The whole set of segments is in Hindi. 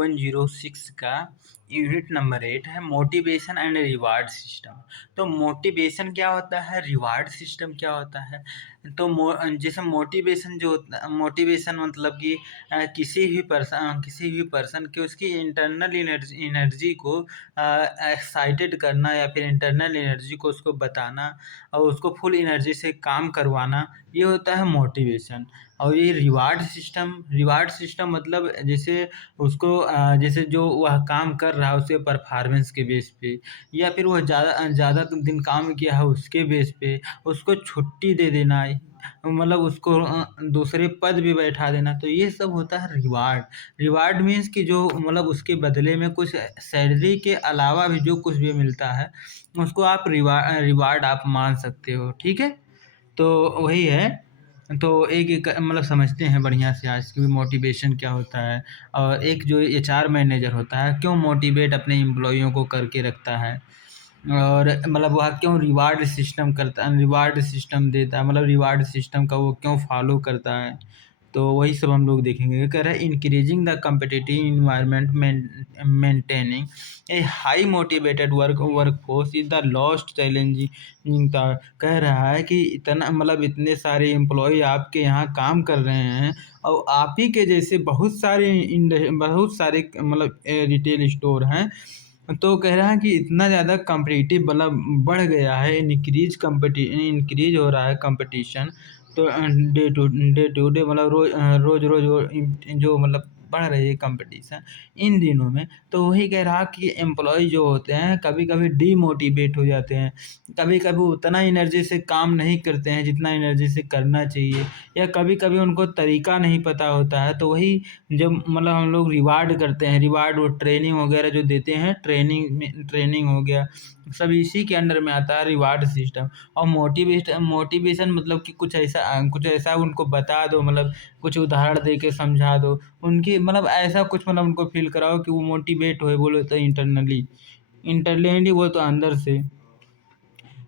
106 का यूनिट नंबर 8 है मोटिवेशन एंड रिवार्ड सिस्टम। तो मोटिवेशन क्या होता है, रिवार्ड सिस्टम क्या होता है। तो जैसे मोटिवेशन जो होता है, मोटिवेशन मतलब कि किसी भी पर्सन के उसकी इंटरनल एनर्जी को एक्साइटेड करना या फिर इंटरनल एनर्जी को उसको बताना और उसको फुल एनर्जी से काम करवाना, ये होता है मोटिवेशन। और ये रिवार्ड सिस्टम मतलब जैसे उसको जैसे जो वह काम कर रहा है उसके परफॉर्मेंस के बेस पे या फिर वह ज़्यादा दिन काम किया है उसके बेस पे उसको छुट्टी दे देना, मतलब उसको दूसरे पद पे बैठा देना। तो ये सब होता है रिवार्ड। रिवार्ड मीन्स कि जो मतलब उसके बदले में कुछ सैलरी के अलावा भी जो कुछ भी मिलता है उसको आप रिवार्ड आप मान सकते हो, ठीक है। तो वही है। तो एक एक मतलब समझते हैं बढ़िया से आज की मोटिवेशन क्या होता है। और एक जो एचआर मैनेजर होता है क्यों मोटिवेट अपने एम्प्लॉइयों को करके रखता है, और मतलब वह क्यों रिवार्ड सिस्टम देता है, मतलब रिवार्ड सिस्टम का वो क्यों फॉलो करता है। तो वही सब हम लोग देखेंगे। कह रहा है increasing the competitive environment, maintaining A high motivated workforce is the last challenging task. कह रहा है कि इतना मतलब इतने सारे एम्प्लॉय आपके यहाँ काम कर रहे हैं और आप ही के जैसे बहुत सारे मतलब रिटेल स्टोर हैं। तो कह रहा है कि इतना ज़्यादा कॉम्पिटिटिव मतलब बढ़ गया है, इंक्रीज हो रहा है कंपटीशन। तो डे टू डे मतलब रोज़-रोज़ वो जो मतलब बढ़ रही है कंपटीशन इन दिनों में। तो वही कह रहा कि एम्प्लॉयी जो होते हैं कभी-कभी डीमोटिवेट हो जाते हैं। कभी-कभी उतना एनर्जी से काम नहीं करते हैं जितना एनर्जी से करना चाहिए, या कभी-कभी उनको तरीका नहीं पता होता है। तो वही जब मतलब हम लोग रिवार्ड करते हैं, रिवार्ड वो ट्रेनिंग वगैरह जो देते हैं, ट्रेनिंग हो गया, सब इसी के अंडर में आता है रिवार्ड सिस्टम। और मोटिवेशन मतलब कि कुछ ऐसा उनको बता दो, मतलब कुछ उदाहरण दे के समझा दो, उनकी मतलब ऐसा कुछ मतलब उनको फ़ील कराओ कि वो मोटिवेट होए, बोले तो इंटरनली वो तो अंदर से।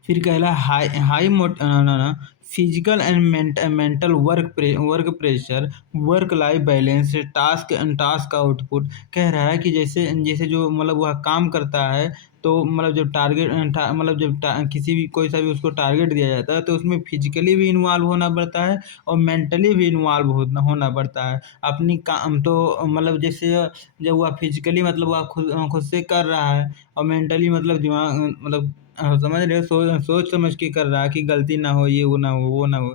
फिर कहला हाई हाई मोट ना physical and mental work pressure, work life balance, task output. कह रहा है कि जैसे जैसे जो मतलब वह काम करता है, तो मतलब जब मतलब जब किसी भी कोई सा भी उसको टारगेट दिया जाता है तो उसमें फिजिकली भी इन्वॉल्व होना पड़ता है और मेंटली भी इन्वॉल्व होना पड़ता है अपनी काम। तो मतलब जैसे जब वह फिजिकली मतलब वह खुद से कर रहा है, और मेंटली मतलब दिमाग मतलब समझ रहे हो, सोच समझ के कर रहा है कि गलती ना हो, ये वो ना हो, वो ना हो।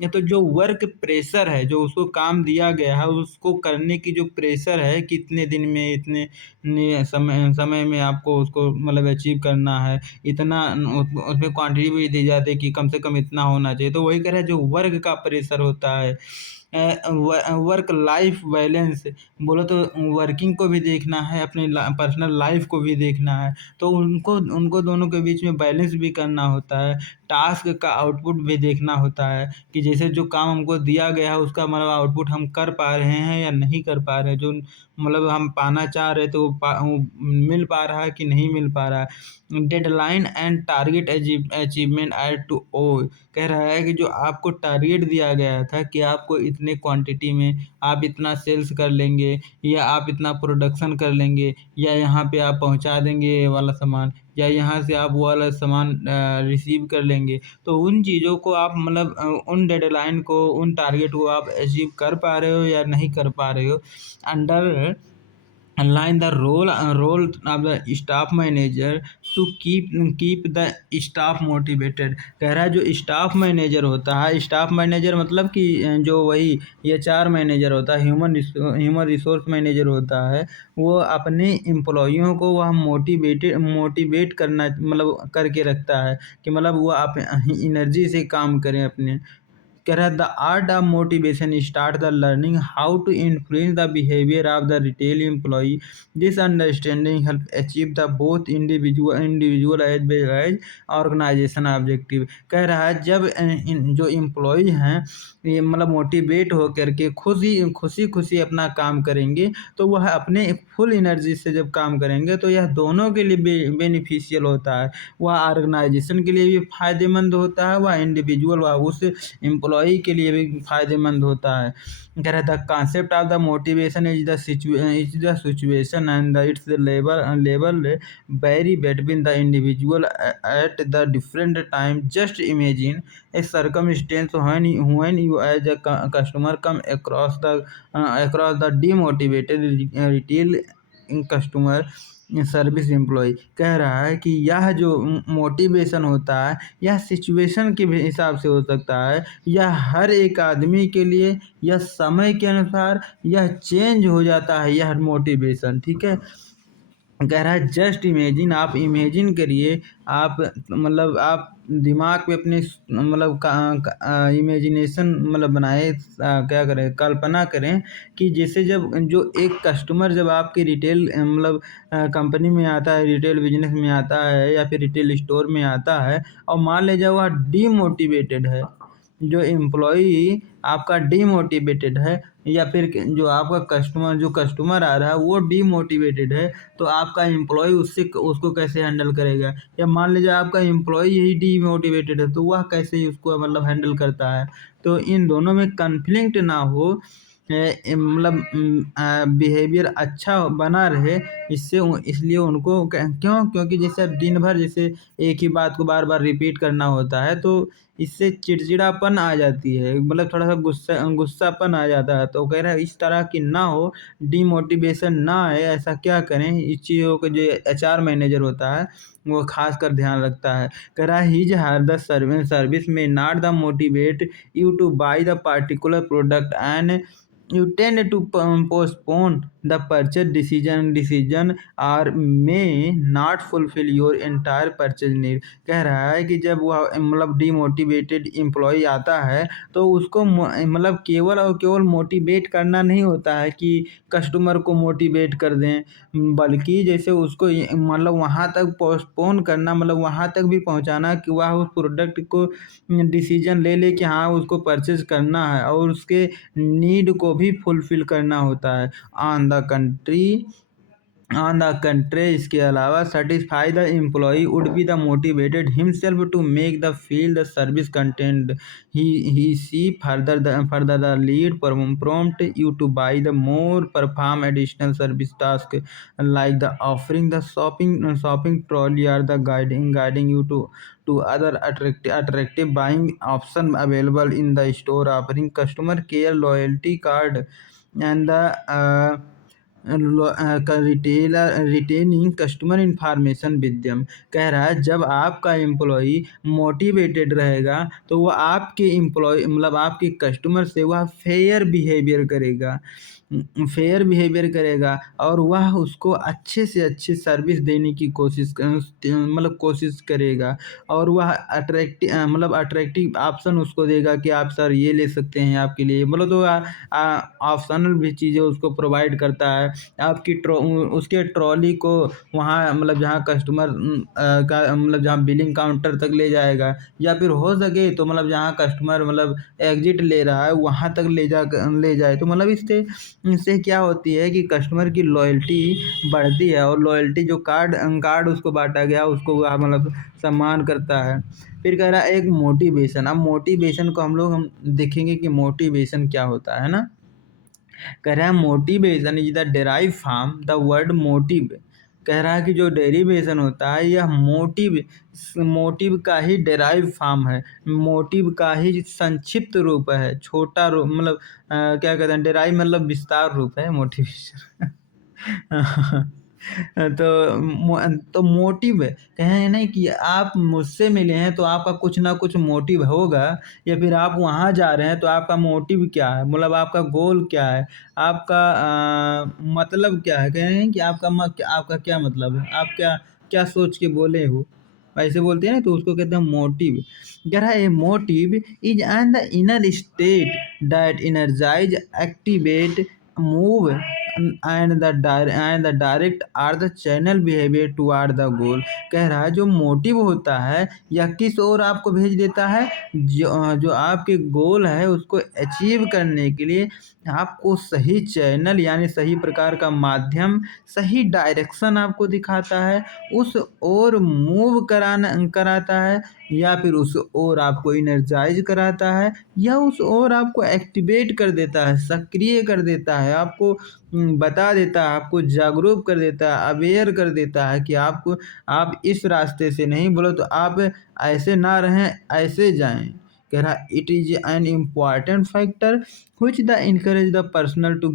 ये तो जो वर्क प्रेशर है, जो उसको काम दिया गया है उसको करने की जो प्रेशर है, कितने दिन में इतने समय में आपको उसको मतलब अचीव करना है, इतना उसमें क्वांटिटी भी दी जाती है कि कम से कम इतना होना चाहिए। तो वही कह रहा है जो वर्क का प्रेशर होता है, वर्क लाइफ बैलेंस, बोलो तो वर्किंग को भी देखना है, अपनी पर्सनल लाइफ को भी देखना है। तो उनको उनको दोनों के बीच में बैलेंस भी करना होता है। टास्क का आउटपुट भी देखना होता है कि जैसे जो काम हमको दिया गया है उसका मतलब आउटपुट हम कर पा रहे हैं या नहीं कर पा रहे हैं, जो मतलब हम पाना चाह रहे थे वो मिल पा रहा है कि नहीं मिल पा रहा है। Deadline and target achievement at two O. कह रहा है कि जो आपको टारगेट दिया गया था कि आपको इतने क्वांटिटी में आप इतना सेल्स कर लेंगे, या आप इतना प्रोडक्शन कर लेंगे, या यहाँ पे आप पहुँचा देंगे ये वाला सामान, या यहाँ से आप वो वाला सामान रिसीव कर लेंगे। तो उन चीज़ों को आप मतलब उन डेडलाइन को, उन टारगेट को आप अचीव कर पा रहे हो या नहीं कर पा रहे हो। Under align the role of the staff manager to keep the staff motivated। कह रहा है जो स्टाफ मैनेजर होता है, स्टाफ मैनेजर मतलब कि जो वही एचआर मैनेजर होता है, ह्यूमन रिसोर्स मैनेजर होता है, वो अपने एम्प्लॉइयों को वह मोटिवेट करना मतलब करके रखता है कि मतलब वो आप एनर्जी से काम करें अपने। कह रहा है the art of motivation start the learning how to influence the behaviour of the retail employee. This understanding help achieve the both individual as well as organisation objective. कह रहा है जब जो एम्प्लॉय हैं ये मतलब मोटिवेट हो करके खुशी खुशी अपना काम करेंगे, तो वह अपने फुल एनर्जी से जब काम करेंगे तो यह दोनों के लिए बेनिफिशियल होता है। वह ऑर्गेनाइजेशन के लिए भी फायदेमंद होता है, वह इंडिविजुअल वह उस एम्प्लॉय एम्प्लॉई के लिए भी फ़ायदेमंद होता है। कह रहा है the concept of the motivation is the situation and the it's level vary between the individual at the different time. Just imagine a circumstance when you as a customer come across the demotivated retail customer service employ. कह रहा है कि यह जो मोटिवेशन होता है यह सिचुएशन के भी हिसाब से हो सकता है, यह हर एक आदमी के लिए यह समय के अनुसार यह चेंज हो जाता है यह मोटिवेशन। ठीक है, कह रहा है जस्ट इमेजिन, आप इमेजिन करिए, आप मतलब आप दिमाग पे अपने मतलब इमेजिनेशन मतलब बनाए, क्या करें, कल्पना करें कि जैसे जब जो एक कस्टमर जब आपके रिटेल मतलब कंपनी में आता है, रिटेल बिजनेस में आता है या फिर रिटेल स्टोर में आता है और मान लीजिए वह डीमोटिवेटेड है, जो एम्प्लॉई आपका डीमोटिवेटेड है या फिर जो आपका कस्टमर आ रहा है वो डीमोटिवेटेड है, तो आपका एम्प्लॉय उसको कैसे हैंडल करेगा? या मान लीजिए आपका एम्प्लॉय ही डीमोटिवेटेड है तो वह कैसे उसको मतलब हैंडल करता है? तो इन दोनों में कन्फ्लिक्ट ना हो, मतलब बिहेवियर अच्छा बना रहे, इसलिए उनको क्योंकि जैसे अब दिन भर जैसे एक ही बात को बार बार रिपीट करना होता है तो इससे चिड़चिड़ापन आ जाती है, मतलब थोड़ा सा गुस्सापन आ जाता है। तो कह रहा है इस तरह की ना हो, डीमोटिवेशन ना आए, ऐसा क्या करें? इस चीज़ों को जो एचआर मैनेजर होता है वो खास कर ध्यान रखता है। कह रहा है हिज हर द सर्विस में not the motivate you two by the particular product and you tend to postpone the purchase decision or may not fulfill your entire purchase need। कह रहा है कि जब वह मतलब डीमोटिवेटेड एम्प्लॉय आता है तो उसको मतलब केवल और केवल मोटिवेट करना नहीं होता है कि कस्टमर को मोटिवेट कर दें, बल्कि जैसे उसको मतलब वहाँ तक पोस्टपोन करना, मतलब वहाँ तक भी पहुँचाना कि वह उस प्रोडक्ट को डिसीजन ले कि हाँ उसको परचेज करना है और उसके नीड को भी फुलफिल करना होता है। ऑन द कंट्री इसके अलावा satisfy the employee would be the motivated himself to make the feel the service content he see further the lead prompt you to buy the more perform additional service task like the offering the shopping trolley or the guiding you to other attractive buying option available in the store, offering customer care loyalty card and the retaining customer information with them. कह रहा है जब आपका एम्प्लॉई मोटिवेटेड रहेगा तो वह आपके एम्प्लॉय मतलब आपके कस्टमर से वह फेयर बिहेवियर करेगा और वह उसको अच्छे से अच्छी सर्विस देने की कोशिश करेगा और वह अट्रैक्टिव ऑप्शन उसको देगा कि आप सर ये ले सकते हैं आपके लिए, मतलब तो ऑप्शनल भी चीज़ें उसको प्रोवाइड करता है। आपकी उसके ट्रॉली को वहाँ मतलब जहाँ कस्टमर का मतलब जहाँ बिलिंग काउंटर तक ले जाएगा या फिर हो सके तो मतलब जहाँ कस्टमर मतलब एग्जिट ले रहा है वहाँ तक ले जाए। तो मतलब इससे क्या होती है कि कस्टमर की लॉयल्टी बढ़ती है और लॉयल्टी जो कार्ड उसको बांटा गया उसको मतलब सम्मान करता है। फिर कह रहा है एक मोटिवेशन। अब मोटिवेशन को हम देखेंगे कि मोटिवेशन क्या होता है ना। कह रहा है motivation is the derive from the word motive. कह रहा है कि जो डेरिवेशन होता है यह मोटिव का ही डेराइव फॉर्म है, मोटिव का ही संक्षिप्त रूप है, छोटा रूप मतलब क्या कहते हैं, डेराइव मतलब विस्तार रूप है मोटिवेशन। तो मोटिव कहें नहीं कि आप मुझसे मिले हैं तो आपका कुछ ना कुछ मोटिव होगा, या फिर आप वहाँ जा रहे हैं तो आपका मोटिव क्या है, मतलब आपका गोल क्या है, आपका मतलब क्या है। कह रहे हैं कि आपका क्या मतलब है, आप क्या क्या सोच के बोले हो, ऐसे बोलते हैं ना, तो उसको कहते हैं मोटिव। कह रहा है motive is an the inner state that energise activate move and the direct or the channel behaviour toward the goal. कह रहा है जो मोटिव होता है यह किस ओर आपको भेज देता है, जो आपके गोल है उसको अचीव करने के लिए आपको सही चैनल यानी सही प्रकार का माध्यम, सही डायरेक्शन आपको दिखाता है, उस ओर मूव कराता है, या फिर उस ओर आपको एनर्जाइज़ कराता है, या उस ओर आपको एक्टिवेट कर देता है, सक्रिय कर देता है, आपको बता देता है, आपको जागरूक कर देता है, अवेयर कर देता है कि आप इस रास्ते से नहीं, बोलो तो आप ऐसे ना रहें, ऐसे जाएँ। कह रहा it is an important factor which the encourage the personal to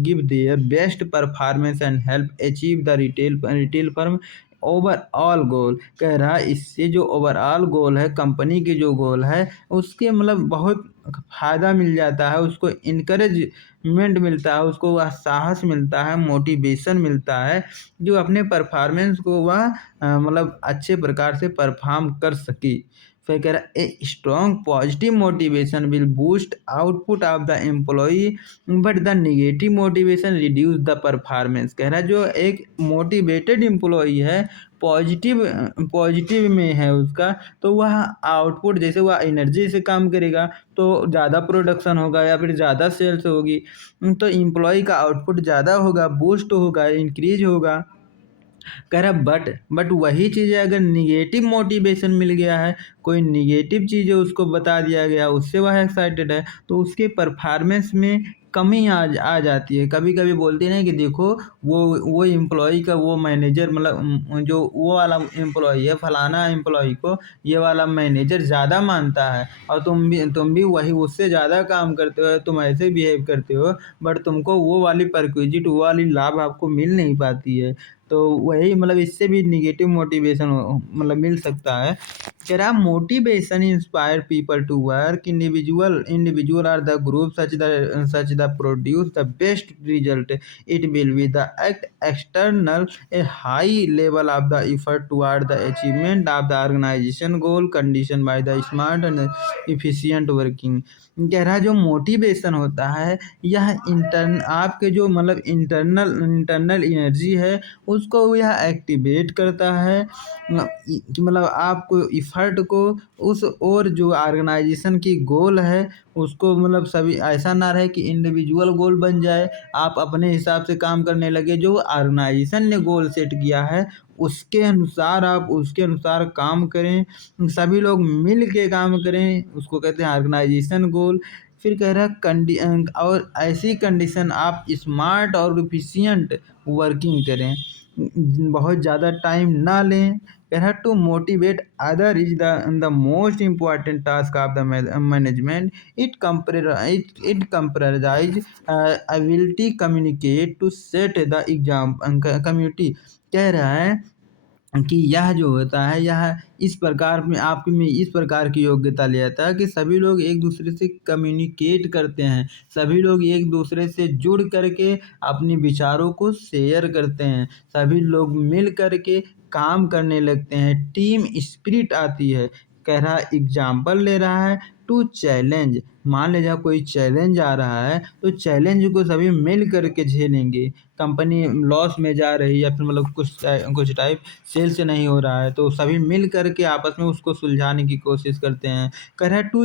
give their best performance and help achieve the retail firm overall goal. कह रहा है इससे जो ओवरऑल गोल है, कंपनी के जो गोल है, उसके मतलब बहुत फ़ायदा मिल जाता है, उसको इनकरेजमेंट मिलता है, उसको वह साहस मिलता है, मोटिवेशन मिलता है, जो अपने परफॉर्मेंस को वह मतलब अच्छे प्रकार से परफॉर्म कर सके। फिर कह रहा है a strong positive motivation will boost output of the employee but the negative motivation reduce the performance. कह रहा है जो एक मोटिवेटेड एम्प्लॉई है, पॉजिटिव पॉजिटिव में है उसका, तो वह आउटपुट जैसे वह एनर्जी से काम करेगा तो ज़्यादा प्रोडक्शन होगा या फिर ज़्यादा सेल्स होगी, तो एम्प्लॉई का आउटपुट ज़्यादा होगा, बूस्ट होगा, इंक्रीज होगा। कह रहा बट वही चीज़ें अगर निगेटिव मोटिवेशन मिल गया है, कोई निगेटिव चीज़ें उसको बता दिया गया, उससे वह एक्साइटेड है, तो उसके परफॉर्मेंस में कमी आ जाती है। कभी कभी बोलते हैं कि देखो वो एम्प्लॉई का वो मैनेजर मतलब जो वो वाला एम्प्लॉई है, फलाना एम्प्लॉई को ये वाला मैनेजर ज़्यादा मानता है, और तुम भी वही उससे ज़्यादा काम करते हो, तुम ऐसे बिहेव करते हो, बट तुमको वो वाली परक्विजिट, वो वाली लाभ आपको मिल नहीं पाती है। तो वही मतलब इससे भी निगेटिव मोटिवेशन मतलब मिल सकता है। कह रहा motivation inspire people to work individual or the group such the produce the best result. It will be the act external a high level of the effort toward the achievement of the organisation goal condition by the smart and efficient working. कह रहा है जो मोटिवेशन होता है, यह आपके जो मतलब इंटरनल एनर्जी है, उसको यह एक्टिवेट करता है, कि मतलब आपको इफ़र्ट को उस और जो ऑर्गेनाइजेशन की गोल है उसको मतलब सभी ऐसा ना रहे कि इंडिविजुअल गोल बन जाए, आप अपने हिसाब से काम करने लगे, जो ऑर्गेनाइजेशन ने गोल सेट किया है उसके अनुसार आप उसके अनुसार काम करें, सभी लोग मिल के काम करें, उसको कहते हैं ऑर्गेनाइजेशन गोल। फिर कह रहा है और ऐसी कंडीशन आप स्मार्ट और इफिशिएंट वर्किंग करें, बहुत ज़्यादा टाइम ना लें। कह रहा to motivate other is the most important task of the management. It comprise ability communicate to set the exam community. कह रहा है कि यह जो होता है, यह इस प्रकार में आप में इस प्रकार की योग्यता ले आता है कि सभी लोग एक दूसरे से कम्युनिकेट करते हैं, सभी लोग एक दूसरे से जुड़ करके अपने विचारों को शेयर करते हैं, सभी लोग मिल करके काम करने लगते हैं, टीम स्पिरिट आती है। कह रहा एग्जाम्पल ले रहा है टू चैलेंज। मान लीजिए कोई चैलेंज आ रहा है, तो चैलेंज को सभी मिल करके झेलेंगे। कंपनी लॉस में जा रही है या फिर मतलब कुछ टाइप सेल्स नहीं हो रहा है, तो सभी मिल करके आपस में उसको सुलझाने की कोशिश करते हैं। कह रहा है टू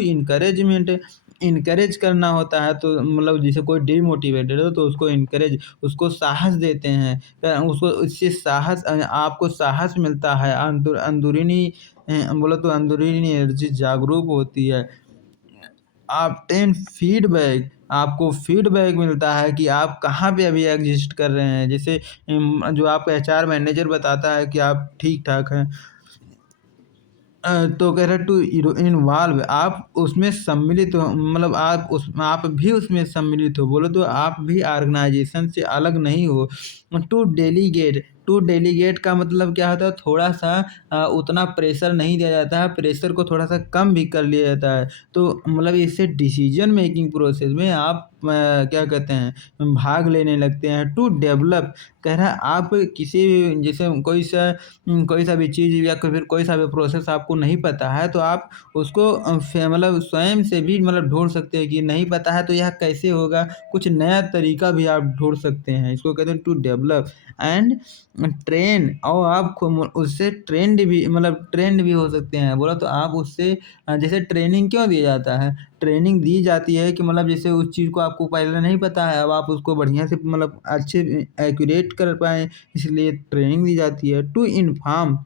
इनकरेज करना होता है, तो मतलब जैसे कोई डिमोटिवेटेड हो तो उसको इनकरेज, उसको साहस देते हैं, उसको इससे साहस आपको साहस मिलता है, अंदरूनी बोलो तो अंदरूनी एनर्जी जागरूक होती है। ऑब्टेन फीडबैक, आपको फीडबैक मिलता है कि आप कहाँ पे अभी एग्जिस्ट कर रहे हैं। जैसे जो आपका एचआर मैनेजर बताता है कि आप ठीक ठाक हैं, तो कह रहे टू इन्वॉल्व, आप उसमें सम्मिलित हो, मतलब आप भी उसमें सम्मिलित हो, बोलो तो आप भी ऑर्गेनाइजेशन से अलग नहीं हो। टू डेलीगेट का मतलब क्या होता है, थोड़ा सा उतना प्रेशर नहीं दिया जाता है, प्रेशर को थोड़ा सा कम भी कर लिया जाता है, तो मतलब इससे डिसीजन मेकिंग प्रोसेस में आप क्या कहते हैं भाग लेने लगते हैं। टू डेवलप, कह रहा है आप किसी भी जैसे कोई सा भी चीज़ या फिर कोई सा भी प्रोसेस आपको नहीं पता है, तो आप उसको मतलब स्वयं से भी मतलब ढूंढ सकते हैं कि नहीं पता है तो यह कैसे होगा, कुछ नया तरीका भी आप ढूंढ सकते हैं। इसको कहते हैं to develop. Develop and train, और आप उससे ट्रेंड भी हो सकते हैं। बोला तो आप उससे जैसे ट्रेनिंग क्यों दिया जाता है? ट्रेनिंग दी जाती है कि मतलब जैसे उस चीज़ को आपको पहले नहीं पता है, अब आप उसको बढ़िया से मतलब अच्छे एक्यूरेट कर पाएँ, इसलिए ट्रेनिंग दी जाती है। टू इन्फॉर्म,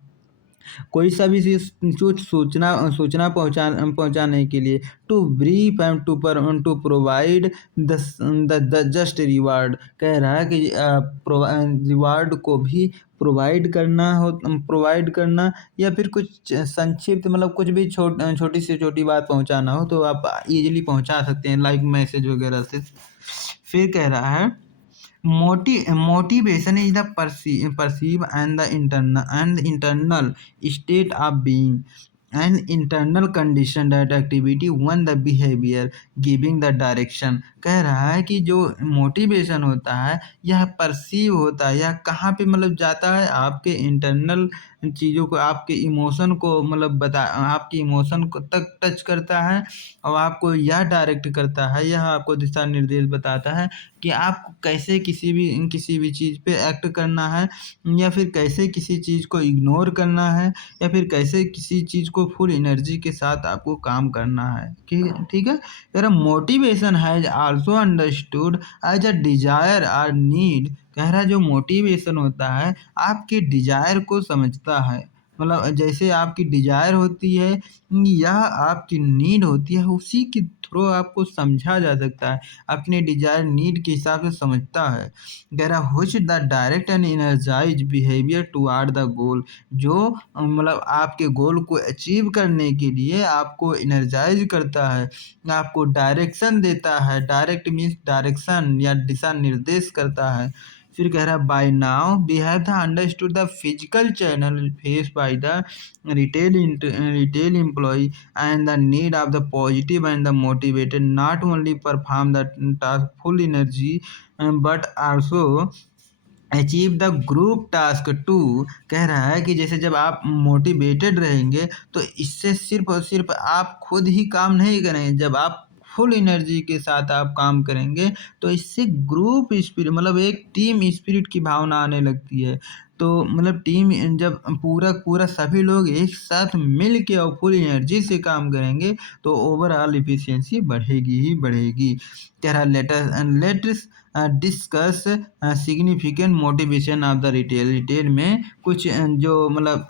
कोई सा भी चीज़ कुछ सूचना पहुँचाने के लिए। To brief and to provide the just reward, कह रहा है कि रिवार्ड को भी प्रोवाइड करना, या फिर कुछ संक्षिप्त मतलब कुछ भी छोटी से छोटी बात पहुँचाना हो तो आप ईज़िली पहुँचा सकते हैं लाइक मैसेज वगैरह से। फिर कह रहा है motivation is the perceive and the internal state of being, an internal condition that activity one the behavior giving the direction। कह रहा है कि जो मोटिवेशन होता है यह परसीव होता है, यह कहाँ पे मतलब जाता है, आपके इंटरनल चीज़ों को, आपके इमोशन को मतलब आपके इमोशन को तक टच करता है, और आपको यह डायरेक्ट करता है, यह आपको दिशा निर्देश बताता है कि आपको कैसे किसी भी चीज़ पे एक्ट करना है, या फिर कैसे किसी चीज़ को इग्नोर करना है, या फिर कैसे किसी चीज़ को फुल एनर्जी के साथ आपको काम करना है। ठीक है। कह रहा motivation has also understood as a desire और नीड। कह रहा है जो मोटिवेशन होता है आपके डिजायर को समझता है, मतलब जैसे आपकी डिजायर होती है या आपकी नीड होती है, उसी के थ्रू आपको समझा जा सकता है, अपने डिजायर नीड के हिसाब से समझता है। कह रहा which the direct and energise behaviour toward the goal, जो मतलब आपके गोल को अचीव करने के लिए आपको एनर्जाइज करता है, आपको डायरेक्शन देता है। डायरेक्ट मीन्स डायरेक्शन या दिशा निर्देश करता है। फिर कह रहा है by now we have the understood the physical channel face by the retail employee and the need of the positive and the motivated not only perform the task full energy but also achieve the group task too. कह रहा है कि जैसे जब आप मोटिवेटेड रहेंगे तो इससे सिर्फ और सिर्फ आप खुद ही काम नहीं करेंगे, जब आप फुल एनर्जी के साथ आप काम करेंगे तो इससे ग्रुप स्पिरिट मतलब एक टीम स्पिरिट की भावना आने लगती है। तो मतलब टीम जब पूरा पूरा सभी लोग एक साथ मिल के और फुल एनर्जी से काम करेंगे तो ओवरऑल इफिशियंसी बढ़ेगी ही बढ़ेगी। कह रहा latest discuss significant motivation of the retail में कुछ जो मतलब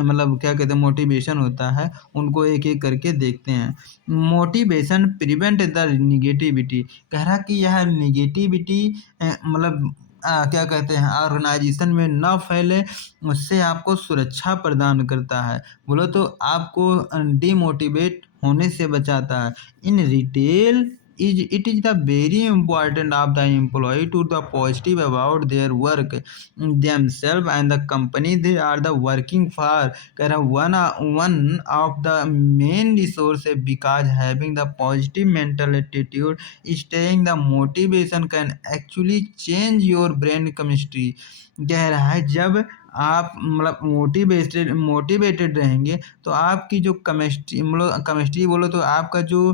मतलब क्या कहते हैं मोटिवेशन होता है उनको एक एक करके देखते हैं। Motivation prevent the negativity. कह रहा कि यह निगेटिविटी मतलब क्या कहते हैं ऑर्गेनाइजेशन में न फैले, उससे आपको सुरक्षा प्रदान करता है। बोलो तो आपको डिमोटिवेट होने से बचाता है। In retail it is the very important of the employee to the positive about their work themselves and the company they are the working for। कह रहा one of the main resources because having the positive mental attitude staying the motivation can actually change your brain chemistry। कह रहा है जब आप मतलब मोटिवेटेड रहेंगे तो आपकी जो केमिस्ट्री बोलो तो आपका जो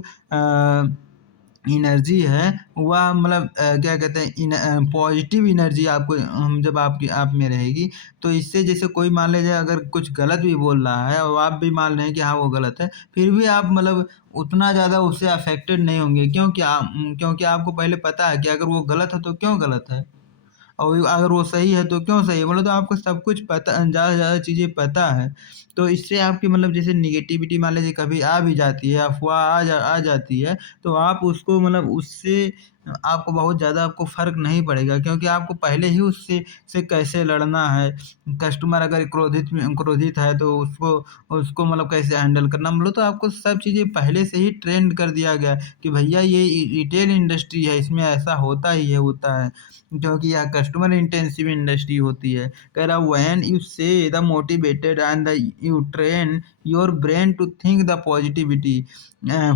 एनर्जी है वह मतलब क्या कहते हैं पॉजिटिव एनर्जी आपको जब आपकी आप में रहेगी तो इससे जैसे कोई मान लीजिए अगर कुछ गलत भी बोल रहा है और आप भी मान रहे हैं कि हाँ वो गलत है, फिर भी आप मतलब उतना ज़्यादा उससे अफेक्टेड नहीं होंगे, क्योंकि आपको पहले पता है कि अगर वो गलत है तो क्यों गलत है, और अगर वो सही है तो क्यों सही है। बोले तो आपको सब कुछ पता, ज़्यादा से ज़्यादा चीज़ें पता है। तो इससे आपकी मतलब जैसे निगेटिविटी मान लीजिए कभी आ भी जाती है, अफ़वाह आ जाती है, तो आप उसको मतलब उससे आपको बहुत ज़्यादा आपको फ़र्क नहीं पड़ेगा, क्योंकि आपको पहले ही उससे कैसे लड़ना है। कस्टमर अगर क्रोधित है तो उसको मतलब कैसे हैंडल करना, मतलब तो आपको सब चीज़ें पहले से ही ट्रेंड कर दिया गया है कि भैया ये रिटेल इंडस्ट्री है, इसमें ऐसा होता ही है होता है, क्योंकि यह कस्टमर इंटेंसिव इंडस्ट्री होती है। कह रहा when you say the motivated and the you train your brain to think the positivity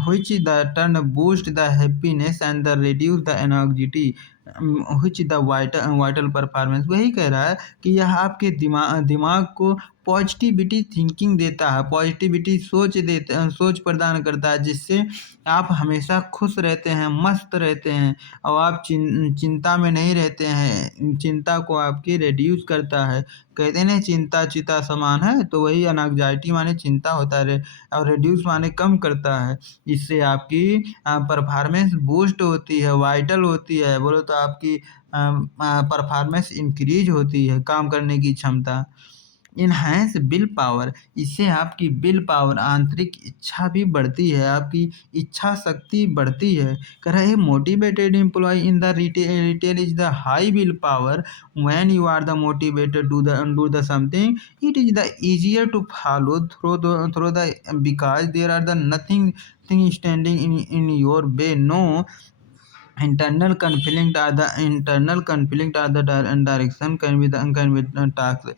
which the turn boost the happiness and the reduce the anxiety। Which the vital performance, वही कह रहा है कि यह आपके दिमाग को पॉजिटिविटी थिंकिंग देता है, पॉजिटिविटी सोच प्रदान करता है, जिससे आप हमेशा खुश रहते हैं, मस्त रहते हैं और आप चिंता में नहीं रहते हैं। चिंता को आपकी रिड्यूस करता है। कहते हैं ना, चिंता चिता समान है, तो वही एंग्जायटी माने चिंता होता है, और रिड्यूस माने कम करता है। इससे आपकी परफॉर्मेंस बूस्ट होती है, वाइटल होती है, बोलो तो आपकी परफॉर्मेंस इंक्रीज होती है, काम करने की क्षमता। इनहैंस विल पावर, इससे आपकी विल पावर आंतरिक इच्छा भी बढ़ती है, आपकी इच्छा शक्ति बढ़ती है। कह रहा है motivated employee in the retail is the high will power, when you are the motivated do the something it is the easier to follow through the because there are the nothing thing standing in your way, no internal conflict are the direction can be task।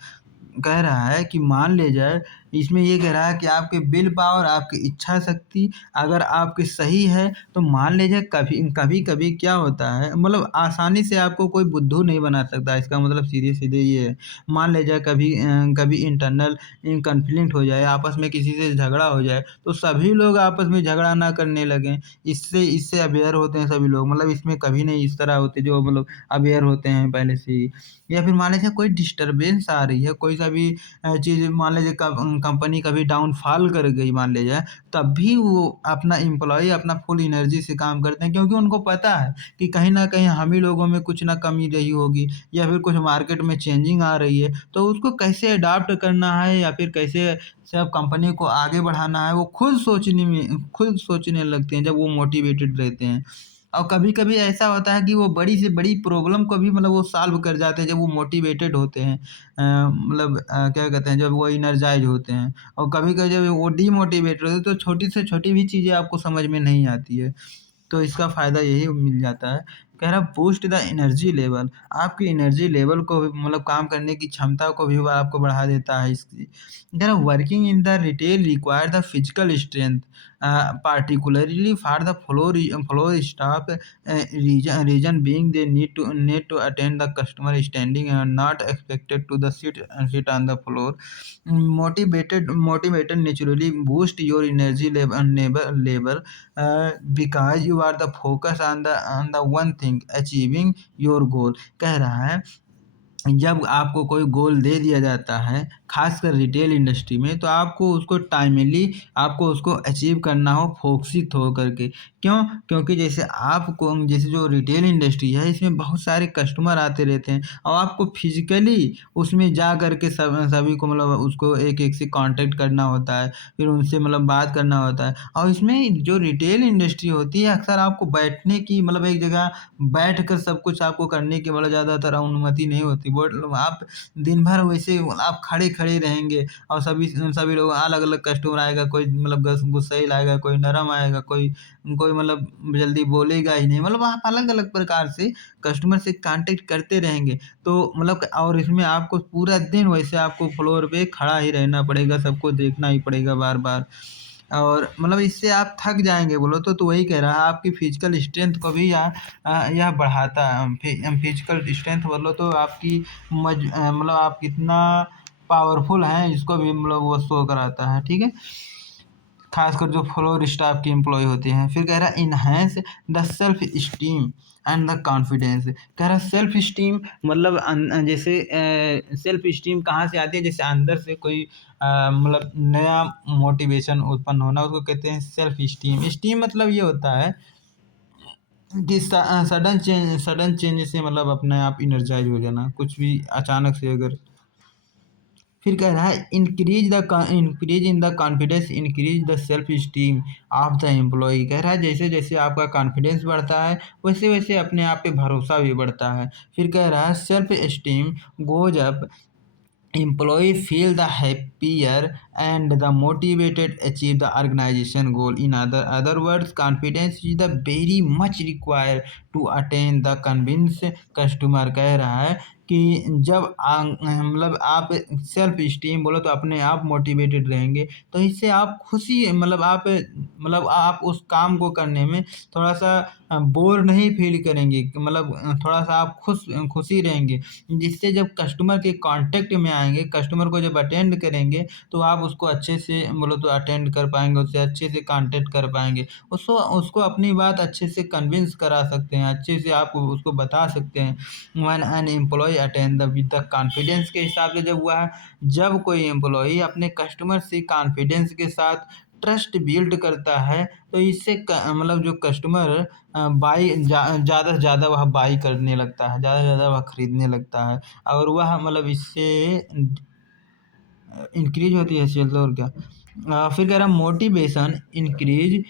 कह रहा है कि मान ले जाए, इसमें ये कह रहा है कि आपके विल पावर, आपकी इच्छा शक्ति अगर आपकी सही है, तो मान लीजिए कभी कभी कभी क्या होता है, मतलब आसानी से आपको कोई बुद्धू नहीं बना सकता। इसका मतलब सीधे सीधे ये है। मान लीजिए कभी कभी इंटरनल कन्फ्लिक्ट हो जाए, आपस में किसी से झगड़ा हो जाए, तो सभी लोग आपस में झगड़ा ना करने लगें। इससे इससे अवेयर होते हैं सभी लोग, मतलब इसमें कभी नहीं इस तरह होते जो मतलब अवेयर होते हैं पहले से ही। या फिर मान लीजिए कोई डिस्टरबेंस आ रही है, कोई सा भी चीज़, मान लीजिए कंपनी कभी डाउनफॉल कर गई मान लीजिए, तब भी वो अपना एम्प्लॉय अपना फुल एनर्जी से काम करते हैं, क्योंकि उनको पता है कि कहीं न कहीं हम ही लोगों में कुछ ना कमी रही होगी, या फिर कुछ मार्केट में चेंजिंग आ रही है, तो उसको कैसे अडॉप्ट करना है या फिर कैसे सब कंपनी को आगे बढ़ाना है, वो खुद सोचने लगते हैं जब वो मोटिवेटेड रहते हैं। और कभी-कभी ऐसा होता है कि वो बड़ी से बड़ी प्रॉब्लम को भी मतलब वो सॉल्व कर जाते हैं जब वो मोटिवेटेड होते हैं। मतलब क्या कहते हैं, जब वो एनर्जाइज़ होते हैं। और कभी-कभी जब वो डीमोटिवेटेड होते हैं, तो छोटी से छोटी भी चीज़ें आपको समझ में नहीं आती है। तो इसका फ़ायदा यही मिल जाता है। कह रहा बूस्ट द एनर्जी लेवल, आपकी एनर्जी लेवल को भी मतलब काम करने की क्षमता को भी वो आपको बढ़ा देता है इसकी। कह रहा working in the retail require the physical strength, particularly for the floor staff, reason being they need to attend the customer standing and not expected to the sit on the floor। Motivated naturally boost your energy level because you are the focus on the one thing achieving your goal। कह रहा है जब आपको कोई गोल दे दिया जाता है, खासकर रिटेल इंडस्ट्री में, तो आपको उसको टाइमली आपको उसको अचीव करना हो फोकसित हो करके। क्यों? क्योंकि जैसे जो रिटेल इंडस्ट्री है, इसमें बहुत सारे कस्टमर आते रहते हैं, और आपको फिजिकली उसमें जा कर के सभी को मतलब उसको एक-एक से कॉन्टैक्ट करना होता है, फिर उनसे मतलब बात करना होता है। और इसमें जो रिटेल इंडस्ट्री होती है, अक्सर आपको बैठने की मतलब एक जगह बैठकर सब कुछ आपको करने की मतलब ज़्यादातर अनुमति नहीं होती। बट आप दिन भर वैसे आप खड़े-खड़े रहेंगे, और सभी सभी लोग अलग-अलग कस्टमर आएगा, कोई मतलब गुस्सैल आएगा, कोई नरम आएगा, कोई कोई मतलब जल्दी बोलेगा ही नहीं। मतलब आप अलग-अलग प्रकार से कस्टमर से कॉन्टैक्ट करते रहेंगे। तो मतलब और इसमें आपको पूरा दिन वैसे आपको फ्लोर पे खड़ा ही रहना पड़ेगा, सबको देखना ही पड़ेगा बार-बार। और मतलब इससे आप थक जाएँगे बोलो तो वही कह रहा है आपकी फ़िज़िकल स्ट्रेंथ को भी यह बढ़ाता है। फ़िज़िकल स्ट्रेंथ बोलो तो आपकी मतलब आप कितना पावरफुल हैं इसको भी मतलब वो शो कराता है, ठीक है? खासकर जो फ्लोर स्टाफ के एम्प्लॉय होते हैं। फिर कह रहा है enhance the self esteem and the confidence. कह रहा है सेल्फ एस्टीम मतलब जैसे सेल्फ एस्टीम कहाँ से आती है? जैसे अंदर से कोई मतलब नया मोटिवेशन उत्पन्न होना, उसको कहते हैं सेल्फ एस्टीम। एस्टीम मतलब ये होता है कि सडन चेंज से मतलब अपने आप एनर्जाइज हो जाना, कुछ भी अचानक से अगर। फिर कह रहा है increase in the confidence increase the self esteem of the employee. कह रहा है जैसे जैसे आपका कॉन्फिडेंस बढ़ता है, वैसे वैसे अपने आप पे भरोसा भी बढ़ता है। फिर कह रहा है self esteem goes up, employee feel the happier and the motivated achieve the organization goal। In other words, confidence is the very much required to attain the convince customer। कह रहा है कि जब मतलब आप सेल्फ स्टीम बोलो तो अपने आप मोटिवेटेड रहेंगे, तो इससे आप खुशी मतलब आप उस काम को करने में थोड़ा सा बोर नहीं फ़ील करेंगे, मतलब थोड़ा-सा आप खुशी रहेंगे। जिससे जब कस्टमर के कॉन्टैक्ट में आएँगे, कस्टमर को जब अटेंड करेंगे, तो आप उसको अच्छे से बोलो तो अटेंड कर पाएँगे, उससे अच्छे से कॉन्टैक्ट कर पाएँगे। उसको उसको अपनी बात अच्छे से कन्विंस करा सकते हैं, अच्छे से आप उसको बता सकते हैं। When an employee attend the with the confidence के हिसाब से जब कोई एम्प्लॉयी अपने कस्टमर से कॉन्फिडेंस के साथ ट्रस्ट बिल्ड करता है, तो इससे मतलब जो कस्टमर ज़्यादा से ज़्यादा वह बाई करने लगता है, ज़्यादा से ज़्यादा वह खरीदने लगता है और वह मतलब इससे इंक्रीज होती है सेल्स और क्या। फिर कह रहा motivation increase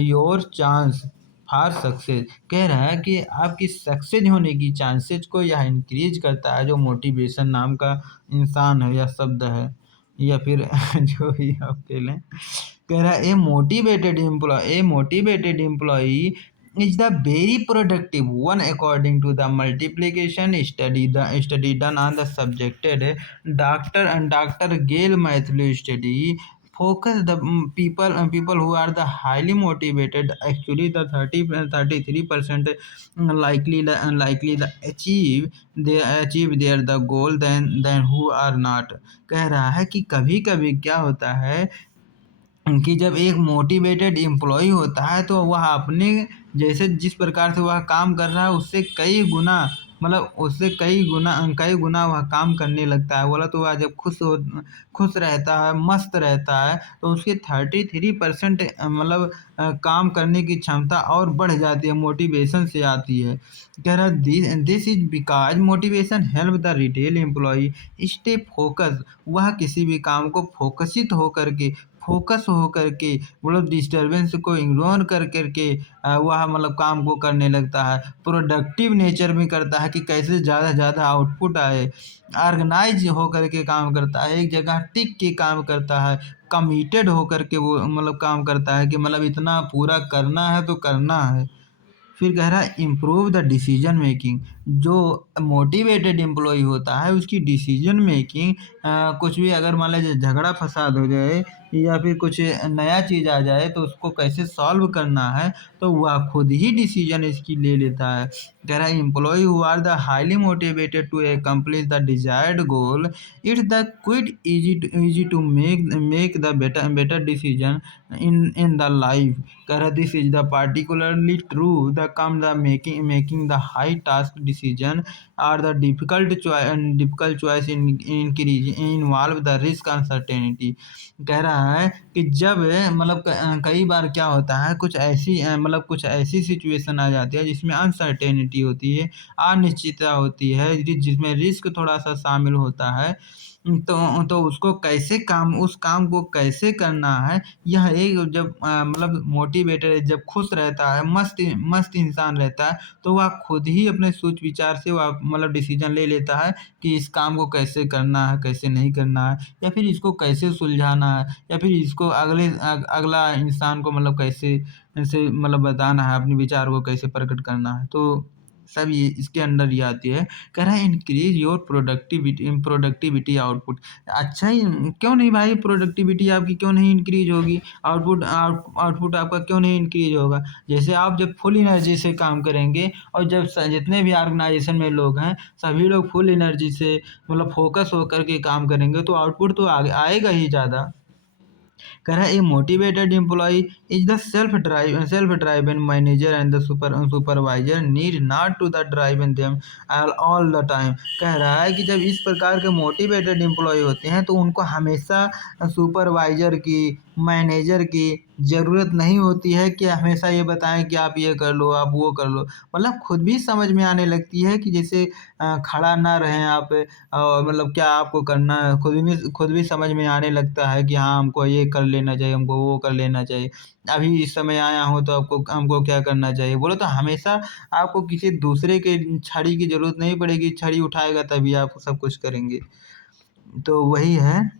your chance for success. कह रहा है कि आपकी सक्सेस होने की चांसेस को यह इंक्रीज करता है, जो मोटिवेशन नाम का इंसान है या शब्द है या फिर जो भी आप कह लें। कह रहा है a motivated employee is the very productive one according to the multiplication study done on the subjected Dr. Gail Matthew study focus the people who are the highly motivated actually the 33% likely the achieve their the goal than who are not। कह रहा है कि कभी कभी क्या होता है कि जब एक मोटिवेटेड एम्प्लॉई होता है तो वह अपने जैसे जिस प्रकार से वह काम कर रहा है उससे कई गुना मतलब उससे कई गुना वह काम करने लगता है। बोला तो वह जब खुश रहता है, मस्त रहता है, तो उसकी 33% मतलब काम करने की क्षमता और बढ़ जाती है, मोटिवेशन से आती है। कह रहा this is because motivation help the retail employee stay focus. वह किसी भी काम को फोकस होकर के मतलब डिस्टरबेंस को इग्नोर कर करके वह मतलब काम को करने लगता है। प्रोडक्टिव नेचर में करता है कि कैसे ज़्यादा से ज़्यादा आउटपुट आए। ऑर्गेनाइज होकर के काम करता है, एक जगह टिक के काम करता है, कमिटेड होकर के वो मतलब काम करता है कि मतलब इतना पूरा करना है तो करना है। फिर कह रहा है इम्प्रूव द डिसीजन मेकिंग। जो मोटिवेटेड एम्प्लॉय होता है उसकी डिसीजन मेकिंग कुछ भी अगर मान लीजिए झगड़ा फसाद हो जाए या फिर कुछ नया चीज़ आ जाए तो उसको कैसे सॉल्व करना है, तो वह खुद ही डिसीजन इसकी ले लेता है। कह रहा है employ who are the highly motivated to accomplish the desired goal it's the quite easy to make the better decision in the life. कह रहा this is the particularly true the come the making the high task decision or the difficult choice in increase involve the risk uncertainty। कह रहा है कि जब मतलब कई बार क्या होता है मतलब कुछ ऐसी सिचुएशन आ जाती है जिसमें अनसर्टेनिटी होती है, अनिश्चितता होती है, जिसमें रिस्क थोड़ा सा शामिल होता है। तो उसको कैसे उस काम को कैसे करना है, यह एक जब मतलब मोटिवेटेड जब खुश रहता है, मस्त इंसान रहता है, तो वह खुद ही अपने सोच विचार से वह मतलब डिसीजन ले लेता है कि इस काम को कैसे करना है, कैसे नहीं करना है, या फिर इसको कैसे सुलझाना है, या फिर इसको अगला इंसान को मतलब कैसे ऐसे मतलब बताना है, अपने विचार को कैसे प्रकट करना है। तो सब ये इसके अंडर ही आती है। कह रहा है इंक्रीज योर प्रोडक्टिविटी आउटपुट। अच्छा ही क्यों नहीं भाई, प्रोडक्टिविटी आपकी क्यों नहीं इंक्रीज होगी, आउटपुट आपका क्यों नहीं इंक्रीज होगा। जैसे आप जब फुल एनर्जी से काम करेंगे और जब जितने भी ऑर्गेनाइजेशन में लोग हैं सभी लोग फुल एनर्जी से मतलब फोकस होकर के काम करेंगे तो आउटपुट तो आएगा ही ज़्यादा। कह रहा है a motivated employee is the self driven manager and the supervisor need not to the driven them all the time. कह रहा है कि जब इस प्रकार के मोटिवेटेड एम्प्लॉय होते हैं तो उनको हमेशा सुपरवाइजर की, मैनेजर की ज़रूरत नहीं होती है कि हमेशा ये बताएं कि आप ये कर लो, आप वो कर लो। मतलब खुद भी समझ में आने लगती है कि जैसे खड़ा ना रहें आप, और मतलब क्या आपको करना है, खुद भी समझ में आने लगता है कि हाँ हमको ये कर लेना चाहिए, हमको वो कर लेना चाहिए, अभी इस समय आया हूँ तो आपको हमको क्या करना चाहिए। बोलो तो हमेशा आपको किसी दूसरे के छड़ी की ज़रूरत नहीं पड़ेगी, छड़ी उठाएगा तभी आप सब कुछ करेंगे। तो वही है।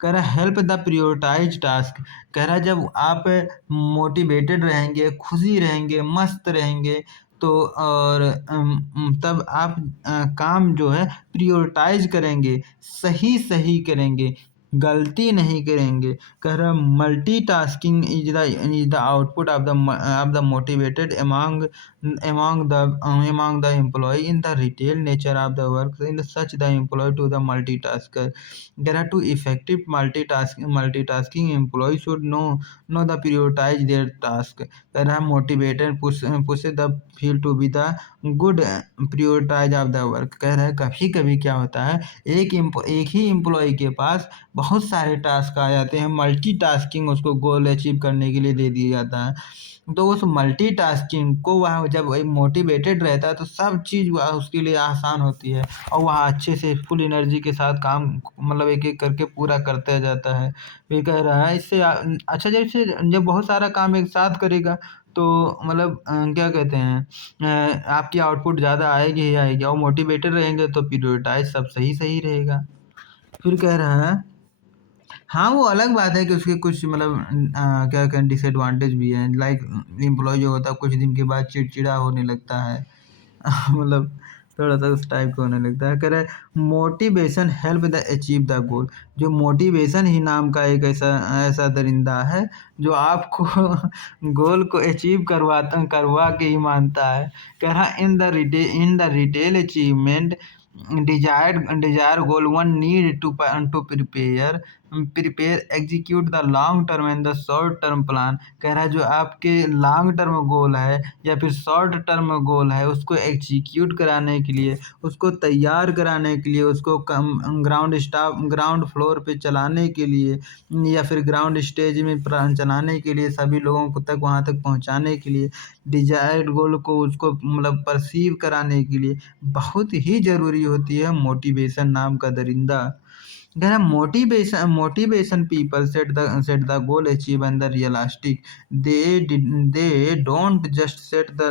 कह रहा है हेल्प द प्रियोरिटाइज टास्क। कह रहा है जब आप मोटिवेटेड रहेंगे, खुशी रहेंगे, मस्त रहेंगे, तो और तब आप काम जो है प्रियोरिटाइज करेंगे, सही सही करेंगे। गलती नहीं करेंगे। कह रहा multitasking is the output of the motivated among the employee in the retail nature of the work in such the employee to the multitasker. There are two effective multitasking employees should know the prioritize their task. There are motivated pushes the field to be the good prioritize of the work. कह रहा है कभी कभी क्या होता है, एक ही एम्प्लॉय के पास बहुत सारे टास्क आ जाते हैं, मल्टीटास्किंग उसको गोल अचीव करने के लिए दे दिया जाता है। तो उस मल्टीटास्किंग को वह जब मोटिवेटेड रहता है तो सब चीज़ वह उसके लिए आसान होती है और वह अच्छे से फुल एनर्जी के साथ काम मतलब एक एक करके पूरा करते जाता है। ये कह रहा है इससे अच्छा जैसे जब बहुत सारा काम एक साथ करेगा तो मतलब क्या कहते हैं आपकी आउटपुट ज़्यादा आएगी ही आएगी और मोटिवेटेड रहेंगे तो प्रायोरिटाइज सब सही सही रहेगा। फिर कह रहा है हाँ, वो अलग बात है कि उसके कुछ मतलब क्या कहें डिसएडवांटेज भी हैं। लाइक एम्प्लॉय जो होता है कुछ दिन के बाद चिड़चिड़ा होने लगता है मतलब थोड़ा-सा उस टाइप का होने लगता है। कह रहा है motivation help the achieve the goal. जो मोटिवेशन ही नाम का एक ऐसा ऐसा दरिंदा है जो आपको गोल को अचीव करवा के ही मानता है। कह रहा in the retail achievement desire goal one need to prepare execute the long term and the short term plan. कह रहा है जो आपके लॉन्ग टर्म गोल है या फिर शॉर्ट टर्म गोल है उसको एग्जीक्यूट कराने के लिए, उसको तैयार कराने के लिए, उसको कम ग्राउंड फ्लोर पे चलाने के लिए या फिर ग्राउंड स्टेज में चलाने के लिए, सभी लोगों को तक वहाँ तक पहुँचाने के लिए, डिजायर्ड गोल को उसको मतलब परसीव कराने के लिए बहुत ही ज़रूरी होती है मोटिवेशन नाम का दरिंदा। कह रहा motivation people set the goal achieve and the realistic. They don't just set the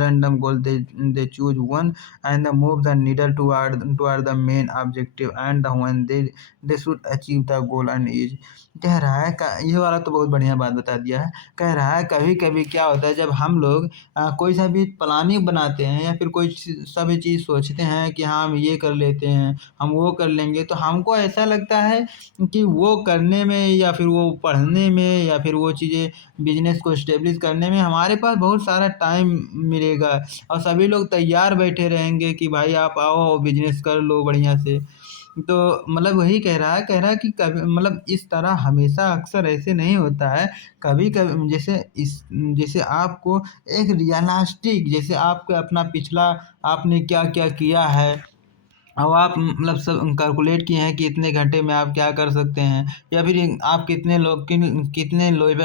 random goal, they choose one and move the needle toward the main objective and when they should achieve the goal and is. कह रहा है ये वाला तो बहुत बढ़िया बात बता दिया है। कह रहा है कभी कभी क्या होता है जब हम लोग कोई सा भी प्लानिंग बनाते हैं या फिर कोई सभी चीज़ सोचते हैं कि हाँ हम ये कर लेते हैं, हम वो कर लेंगे, तो हमको ऐसा लगता है कि वो करने में या फिर वो पढ़ने में या फिर वो चीज़ें बिजनेस को इस्टेब्लिश करने में हमारे पास बहुत सारा टाइम मिलेगा और सभी लोग तैयार बैठे रहेंगे कि भाई आप आओ बिजनेस कर लो बढ़िया से। तो मतलब वही कह रहा है कि कभी मतलब इस तरह हमेशा अक्सर ऐसे नहीं होता है। कभी कभी जैसे आपको एक रियलिस्टिक जैसे आपका अपना पिछला आपने क्या क्या किया है अब आप मतलब सब कैलकुलेट किए हैं कि इतने घंटे में आप क्या कर सकते हैं या फिर आप कितने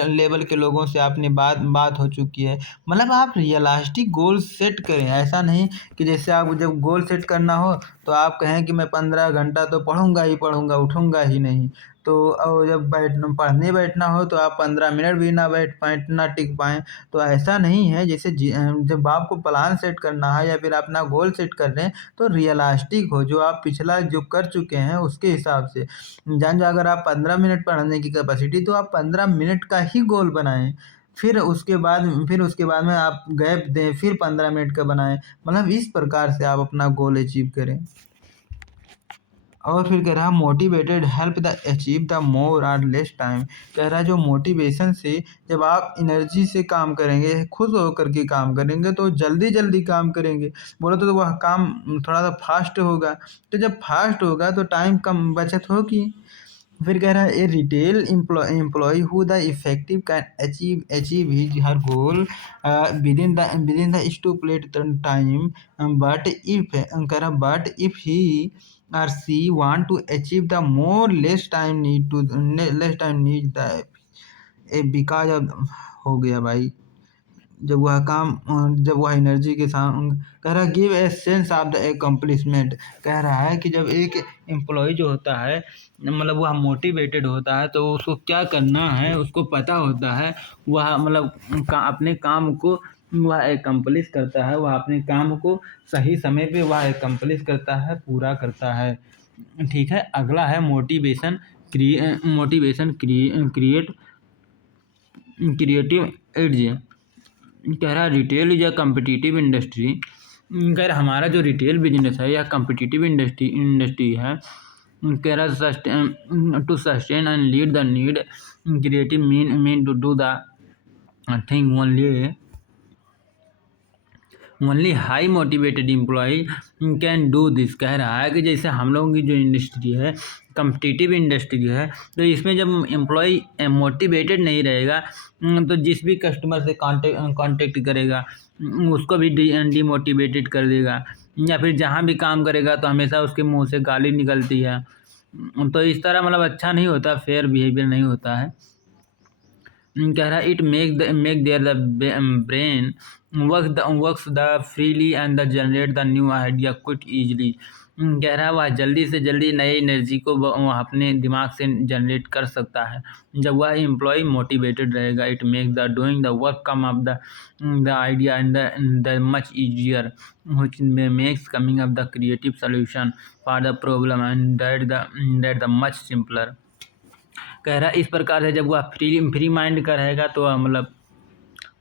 लेवल के लोगों से आपने बात हो चुकी है। मतलब आप रियलिस्टिक गोल सेट करें, ऐसा नहीं कि जैसे आप जब गोल सेट करना हो तो आप कहें कि मैं 15 घंटा तो पढ़ूंगा ही पढ़ूंगा, उठूंगा ही नहीं। तो और जब पढ़ने बैठना हो तो आप 15 मिनट भी ना बैठ पाएँ ना टिक पाएँ। तो ऐसा नहीं है जैसे जब आपको प्लान सेट करना है या फिर अपना गोल सेट कर रहे हैं तो रियलिस्टिक हो, जो आप पिछला जो कर चुके हैं उसके हिसाब से। जान जो अगर आप 15 मिनट पढ़ने की कैपेसिटी तो आप 15 मिनट का ही गोल बनाएँ। फिर उसके बाद में आप गैप दें, फिर 15 मिनट का बनाएँ। मतलब इस प्रकार से आप अपना गोल अचीव करें। और फिर कह रहा है motivated help the achieve the more और लेस टाइम। कह रहा है जो मोटिवेशन से जब आप एनर्जी से काम करेंगे, खुश होकर के काम करेंगे तो जल्दी जल्दी काम करेंगे। बोले तो वह काम थोड़ा सा फास्ट होगा, तो जब फास्ट होगा तो टाइम कम बचत होगी। फिर कह रहा है a retail employee who the effective can achieve his her goal within the stipulated time. But if he or she want to achieve the more less time need the because of हो गया भाई। जब वह काम जब वह एनर्जी के साथ कह रहा है give a sense of the accomplishment. कह रहा है कि जब एक एम्प्लॉय जो होता है मतलब वह मोटिवेटेड होता है तो उसको क्या करना है उसको पता होता है। वह मतलब अपने काम को वह एकम्प्लिश करता है, वह अपने काम को सही समय पे वह एकम्प्लिश करता है, पूरा करता है। ठीक है, अगला है मोटिवेशन क्रिएट क्रिएटिव एड्स। कह रहा है retail is a competitive industry. कह रहा हमारा जो रिटेल बिजनेस है या कम्पिटिटिव इंडस्ट्री है कह रहा to sustain and lead the need creative mean to do the thing only high motivated employ can do this. कह रहा है कि जैसे हम लोगों की जो इंडस्ट्री है, कम्पिटिटिव इंडस्ट्री है, तो इसमें जब एम्प्लॉय मोटिवेटेड नहीं रहेगा तो जिस भी कस्टमर से कांटेक्ट करेगा उसको भी डीमोटिवेटेड कर देगा, या फिर जहाँ भी काम करेगा तो हमेशा उसके मुंह से गाली निकलती है। तो इस तरह मतलब अच्छा नहीं होता, फेयर बिहेवियर नहीं होता है। कह रहा है it make their the brain works the freely and the generate the new idea quit easily. कह रहा है वह जल्दी से जल्दी नई एनर्जी को वह अपने दिमाग से जनरेट कर सकता है जब वह एम्प्लॉय मोटिवेटेड रहेगा। It make the doing the work come up the idea and the much easier which makes coming up the creative solution for the problem and that the much simpler। कह रहा है इस प्रकार से जब वह फ्री माइंड का रहेगा तो वह मतलब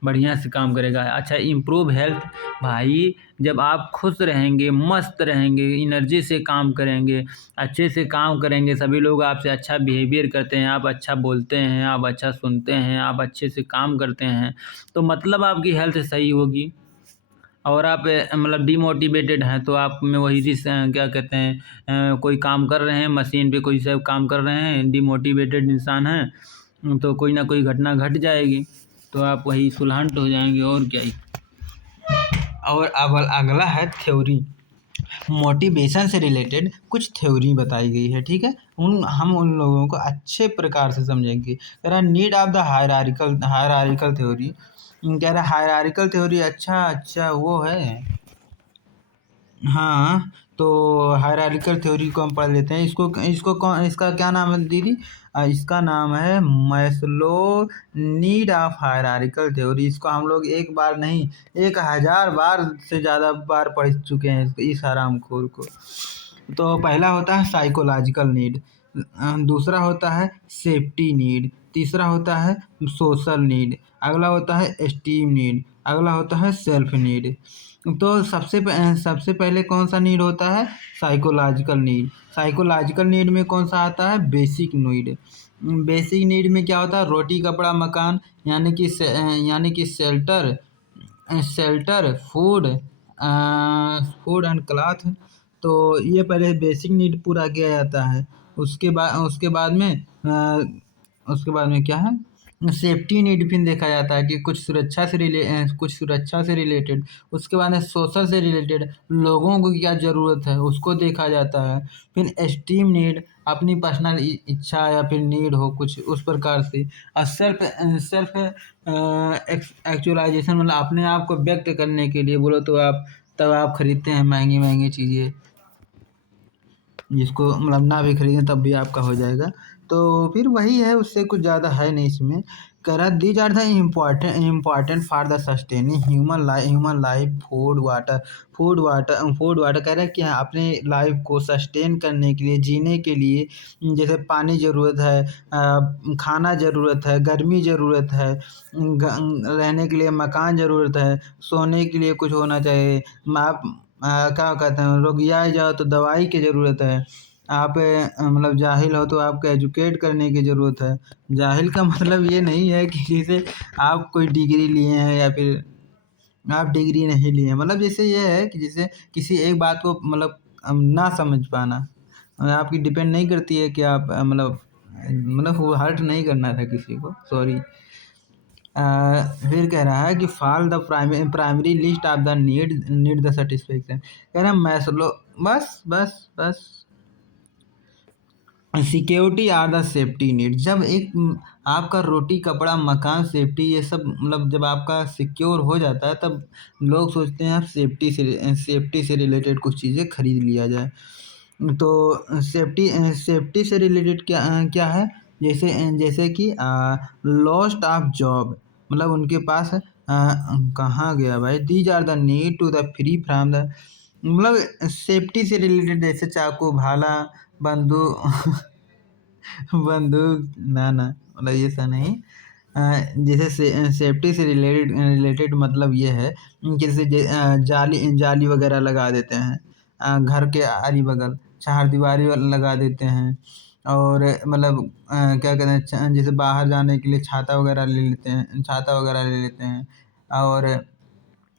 बढ़िया से काम करेगा। अच्छा, इम्प्रूव हेल्थ। भाई जब आप खुश रहेंगे, मस्त रहेंगे, एनर्जी से काम करेंगे, अच्छे से काम करेंगे, सभी लोग आपसे अच्छा बिहेवियर करते हैं, आप अच्छा बोलते हैं, आप अच्छा सुनते हैं, आप अच्छे से काम करते हैं, तो मतलब आपकी हेल्थ सही होगी। और आप मतलब डीमोटिवेटेड हैं तो आप में वही क्या कहते हैं, कोई काम कर रहे हैं मशीन पे, कोई सब काम कर रहे हैं, डीमोटिवेटेड इंसान हैं तो कोई ना कोई घटना घट जाएगी तो आप वही सुलहंट हो जाएंगे और क्या ही। और अब अगला है थ्योरी। मोटिवेशन से रिलेटेड कुछ थ्योरी बताई गई है, ठीक है, हम उन लोगों को अच्छे प्रकार से समझेंगे। कह रहा need of the hierarchical theory. कह रहा हायरार्किकल थ्योरी अच्छा वो है। हाँ, तो हायरार्किकल थ्योरी को हम पढ़ लेते हैं। इसका क्या नाम है दीदी? इसका नाम है Maslow need of hierarchical theory. इसको हम लोग एक बार नहीं 1000 बार से ज़्यादा बार पढ़ चुके हैं इस हरामखोर को। तो पहला होता है साइकोलॉजिकल नीड, दूसरा होता है सेफ्टी नीड, तीसरा होता है सोशल नीड, अगला होता है एस्टीम नीड, अगला होता है सेल्फ नीड। तो सबसे पहले कौन सा नीड होता है? Psychological need. साइकोलॉजिकल नीड में कौन सा आता है? Basic need. बेसिक नीड में क्या होता है? रोटी कपड़ा मकान, यानी कि शेल्टर फूड एंड क्लॉथ। तो ये पहले बेसिक नीड पूरा किया जाता है। उसके बाद में क्या है? सेफ्टी नीड फिर देखा जाता है कि कुछ सुरक्षा से रिलेटेड। उसके बाद में सोशल से रिलेटेड लोगों को क्या ज़रूरत है उसको देखा जाता है। फिर एस्टीम नीड अपनी पर्सनल इच्छा या फिर नीड हो कुछ उस प्रकार से। और सेल्फ एक्चुअलाइजेशन मतलब अपने आप को व्यक्त करने के लिए बोलो तो तब आप खरीदते हैं महंगी चीज़ें, जिसको मतलब ना भी खरीदें तब भी आपका हो जाएगा। तो फिर वही है, उससे कुछ ज़्यादा है नहीं इसमें। कह रहा these are the important for the sustaining human life food water. कह रहा है कि अपने लाइफ को सस्टेन करने के लिए, जीने के लिए जैसे पानी ज़रूरत है, खाना ज़रूरत है, गर्मी ज़रूरत है, रहने के लिए मकान ज़रूरत है, सोने के लिए कुछ होना चाहिए। आप क्या कहते हैं, रोगियाए जाओ तो दवाई की ज़रूरत है। आप मतलब जाहिल हो तो आपको एजुकेट करने की ज़रूरत है। जाहिल का मतलब ये नहीं है कि जैसे आप कोई डिग्री लिए हैं या फिर आप डिग्री नहीं लिए हैं, मतलब जैसे ये है कि जैसे किसी एक बात को मतलब ना समझ पाना। आपकी डिपेंड नहीं करती है कि आप मतलब वो हर्ट नहीं करना था किसी को, सॉरी। फिर कह रहा है कि fall the primary list of the need the satisfaction. कह रहा है मैस्लो बस security are the safety need. जब एक आपका रोटी कपड़ा मकान सेफ्टी ये सब मतलब जब आपका सिक्योर हो जाता है तब लोग सोचते हैं आप सेफ्टी से रिलेटेड कुछ चीज़ें खरीद लिया जाए। तो सेफ्टी से रिलेटेड क्या क्या है? जैसे कि लॉस्ट ऑफ जॉब, मतलब उनके पास कहाँ गया भाई? These are the need to the free from the, मतलब सेफ्टी से रिलेटेड जैसे चाकू भाला बंदूक बंदूक ना मतलब ये सब नहीं। जैसे सेफ्टी से रिलेटेड मतलब ये है कि जैसे जाली वगैरह लगा देते हैं घर के आरी बगल, चारदीवारी लगा देते हैं, और मतलब क्या कहते हैं, जैसे बाहर जाने के लिए छाता वगैरह ले लेते हैं, और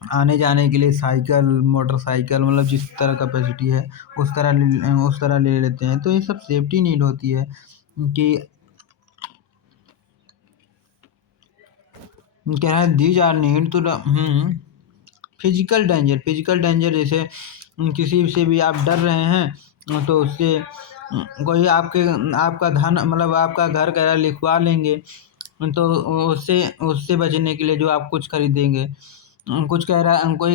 आने जाने के लिए साइकिल, मोटरसाइकिल, मतलब जिस तरह कैपेसिटी है उस तरह ले लेते हैं। तो ये सब सेफ्टी नीड होती है कि क्या है, these are need to physical danger, जैसे किसी से भी आप डर रहे हैं तो उससे कोई आपका धन, मतलब आपका घर वगैरह लिखवा लेंगे, तो उससे उससे बचने के लिए जो आप कुछ खरीदेंगे, कोई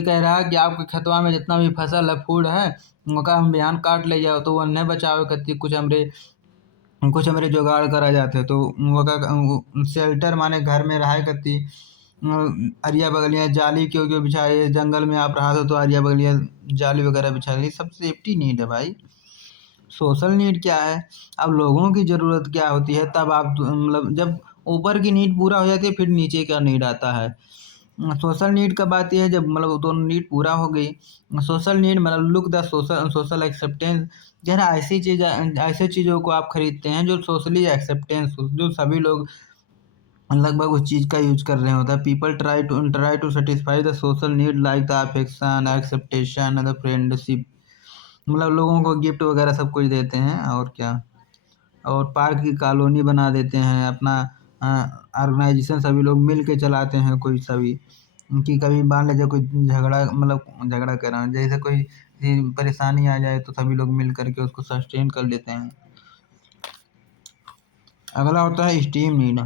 कह रहा है कि आपके खेतवा में जितना भी फसल है, फूड है, उनका हम बयान काट ले जाओ, तो वो नहीं बचावे करती, कुछ हमरे जुगाड़ करा जाते, तो वो शेल्टर माने घर में रहा करती, अरिया बगलिया जाली क्यों क्यों बिछाए, जंगल में आप रहा तो अरिया बगलिया जाली वगैरह बिछा ली, सब सेफ्टी नीड है भाई। सोशल नीड क्या है, अब लोगों की ज़रूरत क्या होती है, तब आप मतलब जब ऊपर की नीड पूरा हो जाती है, फिर नीचे का नीड आता है। सोशल नीड कब आती है, जब मतलब दोनों नीड पूरा हो गई। सोशल नीड मतलब लुक द सोशल एक्सेप्टेंस, जो है ना, ऐसे चीज़ों को आप खरीदते हैं जो सोशली एक्सेप्टेंस हो, जो सभी लोग लगभग उस चीज़ का यूज कर रहे होता है। People try to satisfy the social need like the affection, acceptation and the friendship, मतलब लोगों को गिफ्ट वगैरह सब कुछ देते हैं, और क्या, और पार्क की कॉलोनी बना देते हैं अपना, ऑर्गेनाइजेशन सभी लोग मिल के चलाते हैं, कोई सभी कि कभी मान लीजिए कोई झगड़ा, मतलब झगड़ा कर रहा हूँ, जैसे कोई परेशानी आ जाए तो सभी लोग मिल करके उसको सस्टेन कर लेते हैं। अगला होता है स्टीम नीड।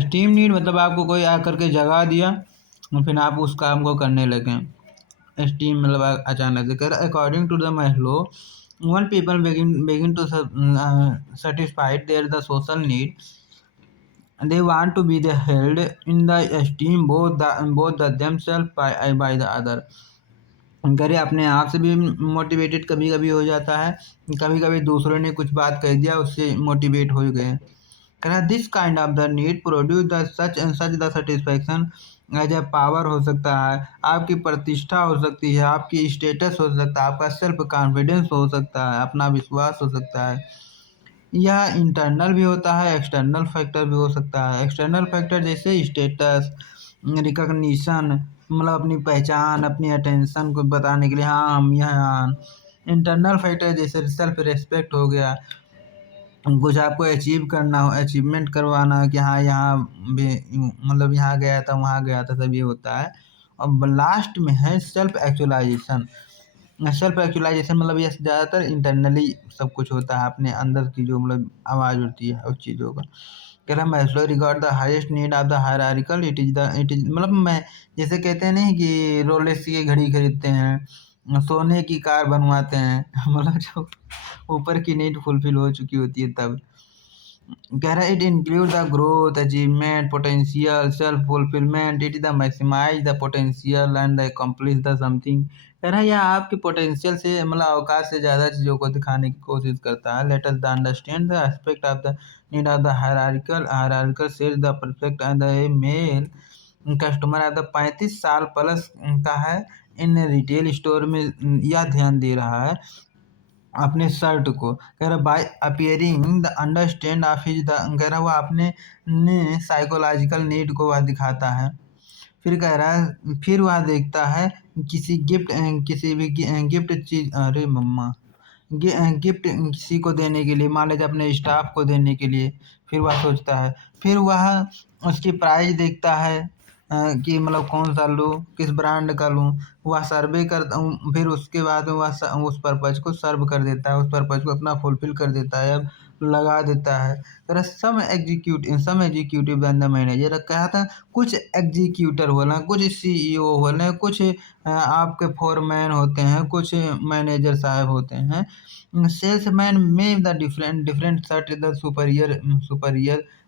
स्टीम नीड मतलब आपको कोई आकर के जगा दिया और फिर आप उस काम को करने लगे। स्टीम मतलब अचानक से कर, according to the Maslow, when people begin to satisfy their the social need, they want to be the held in the esteem, both the themselves by the other। करे अपने आप से भी मोटिवेटेड कभी कभी हो जाता है, कभी कभी दूसरों ने कुछ बात कह दिया उससे मोटिवेट हो गए। कहना this kind of the need produce the such the satisfaction as a power, हो सकता है आपकी प्रतिष्ठा, हो सकती है आपकी स्टेटस, हो सकता है आपका सेल्फ कॉन्फिडेंस, हो सकता है अपना विश्वास, हो सकता है। यह इंटरनल भी होता है, एक्सटर्नल फैक्टर भी हो सकता है। एक्सटर्नल फैक्टर जैसे स्टेटस, रिकॉग्निशन, मतलब अपनी पहचान, अपनी अटेंशन को बताने के लिए, हाँ हम यहाँ। इंटरनल फैक्टर जैसे सेल्फ रिस्पेक्ट हो गया, कुछ आपको अचीव करना हो, अचीवमेंट करवाना, कि हाँ यहाँ भी, मतलब यहाँ गया था वहाँ गया था, सब ये होता है। और लास्ट में है सेल्फ एक्चुअलाइजेशन। सेल्फ एक्चुअलाइजेशन मतलब ये ज़्यादातर इंटरनली सब कुछ होता है, अपने अंदर की जो मतलब आवाज़ होती है उस चीज़ों का। कह रहा Maslow regard the highest need of the hierarchical, it is मतलब मैं, जैसे कहते हैं नहीं कि रोलेक्स की घड़ी खरीदते हैं, सोने की कार बनवाते हैं मतलब जो ऊपर की नीड फुलफिल हो चुकी होती है तब। कह रहा है it include the growth, achievement, potential, self fulfilment, it is the maximise the potential and the accomplish the something. कह रहा है यह आपके पोटेंशियल से, मतलब अवकाश से ज़्यादा चीज़ों को दिखाने की कोशिश करता है। Let us the understand the aspect of the need of the hierarchical says the perfect and the male customer of the 35 साल प्लस का है, इन रिटेल स्टोर में यह ध्यान दे रहा है अपने शर्ट को। कह रहा by appearing the understand of his the, कह रहा वो अपने ने साइकोलॉजिकल नीड को वह दिखाता है। फिर कह रहा है, फिर वह देखता है किसी भी गिफ्ट चीज, अरे मम्मा, गिफ्ट किसी को देने के लिए, मान लीजिए अपने स्टाफ को देने के लिए, फिर वह सोचता है, फिर वह उसकी प्राइस देखता है, कि मतलब कौन सा लूँ, किस ब्रांड का लूँ, वह सर्वे करता हूँ, फिर उसके बाद वह उस पर्पज को सर्व कर देता है, उस पर्पज को अपना फुलफिल कर देता है, अब लगा देता है। तो सम एग्जीक्यूटिव एंड द मैनेजर, कहा था कुछ एग्जीक्यूटर होना, कुछ सीईओ होने, कुछ आपके फोरमैन होते हैं, कुछ मैनेजर साहब होते हैं। सेल्समैन में the different different sort the superior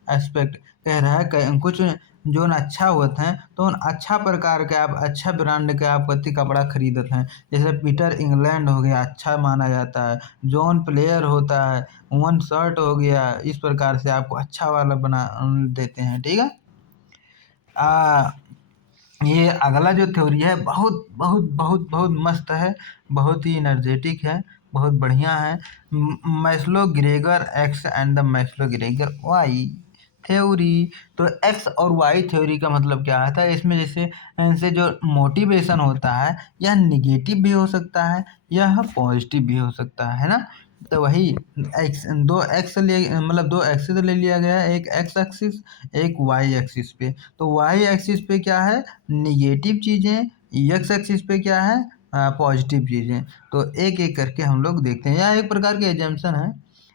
aspect, कह रहा है कुछ जो न अच्छा होते हैं, तो उन अच्छा प्रकार के आप, अच्छा ब्रांड के आप कति कपड़ा खरीदते हैं। जैसे पीटर इंग्लैंड हो गया, अच्छा माना जाता है। जॉन प्लेयर होता है, वन शर्ट हो गया, इस प्रकार से आपको अच्छा वाला बना देते हैं, ठीक है। आ ये अगला जो थ्योरी है बहुत बहुत बहुत बहुत मस्त है, बहुत ही एनर्जेटिक है, बहुत बढ़िया है। Maslow Gregor X and the Maslow Gregor Y theory. तो एक्स और वाई थ्योरी का मतलब क्या आता है इसमें, जैसे इनसे जो मोटिवेशन होता है यह निगेटिव भी हो सकता है, यह पॉजिटिव भी हो सकता है ना। तो वही एक्स, दो एक्स ले मतलब दो एक्सिस ले लिया गया है, एक एक्स एक्सिस एक वाई एक्सिस पे। तो वाई एक्सिस पे क्या है, निगेटिव चीज़ें, एक्स एक्सिस पे क्या है, पॉजिटिव चीज़ें। तो एक एक करके हम लोग देखते हैं। यह एक प्रकार की एजम्पशन है,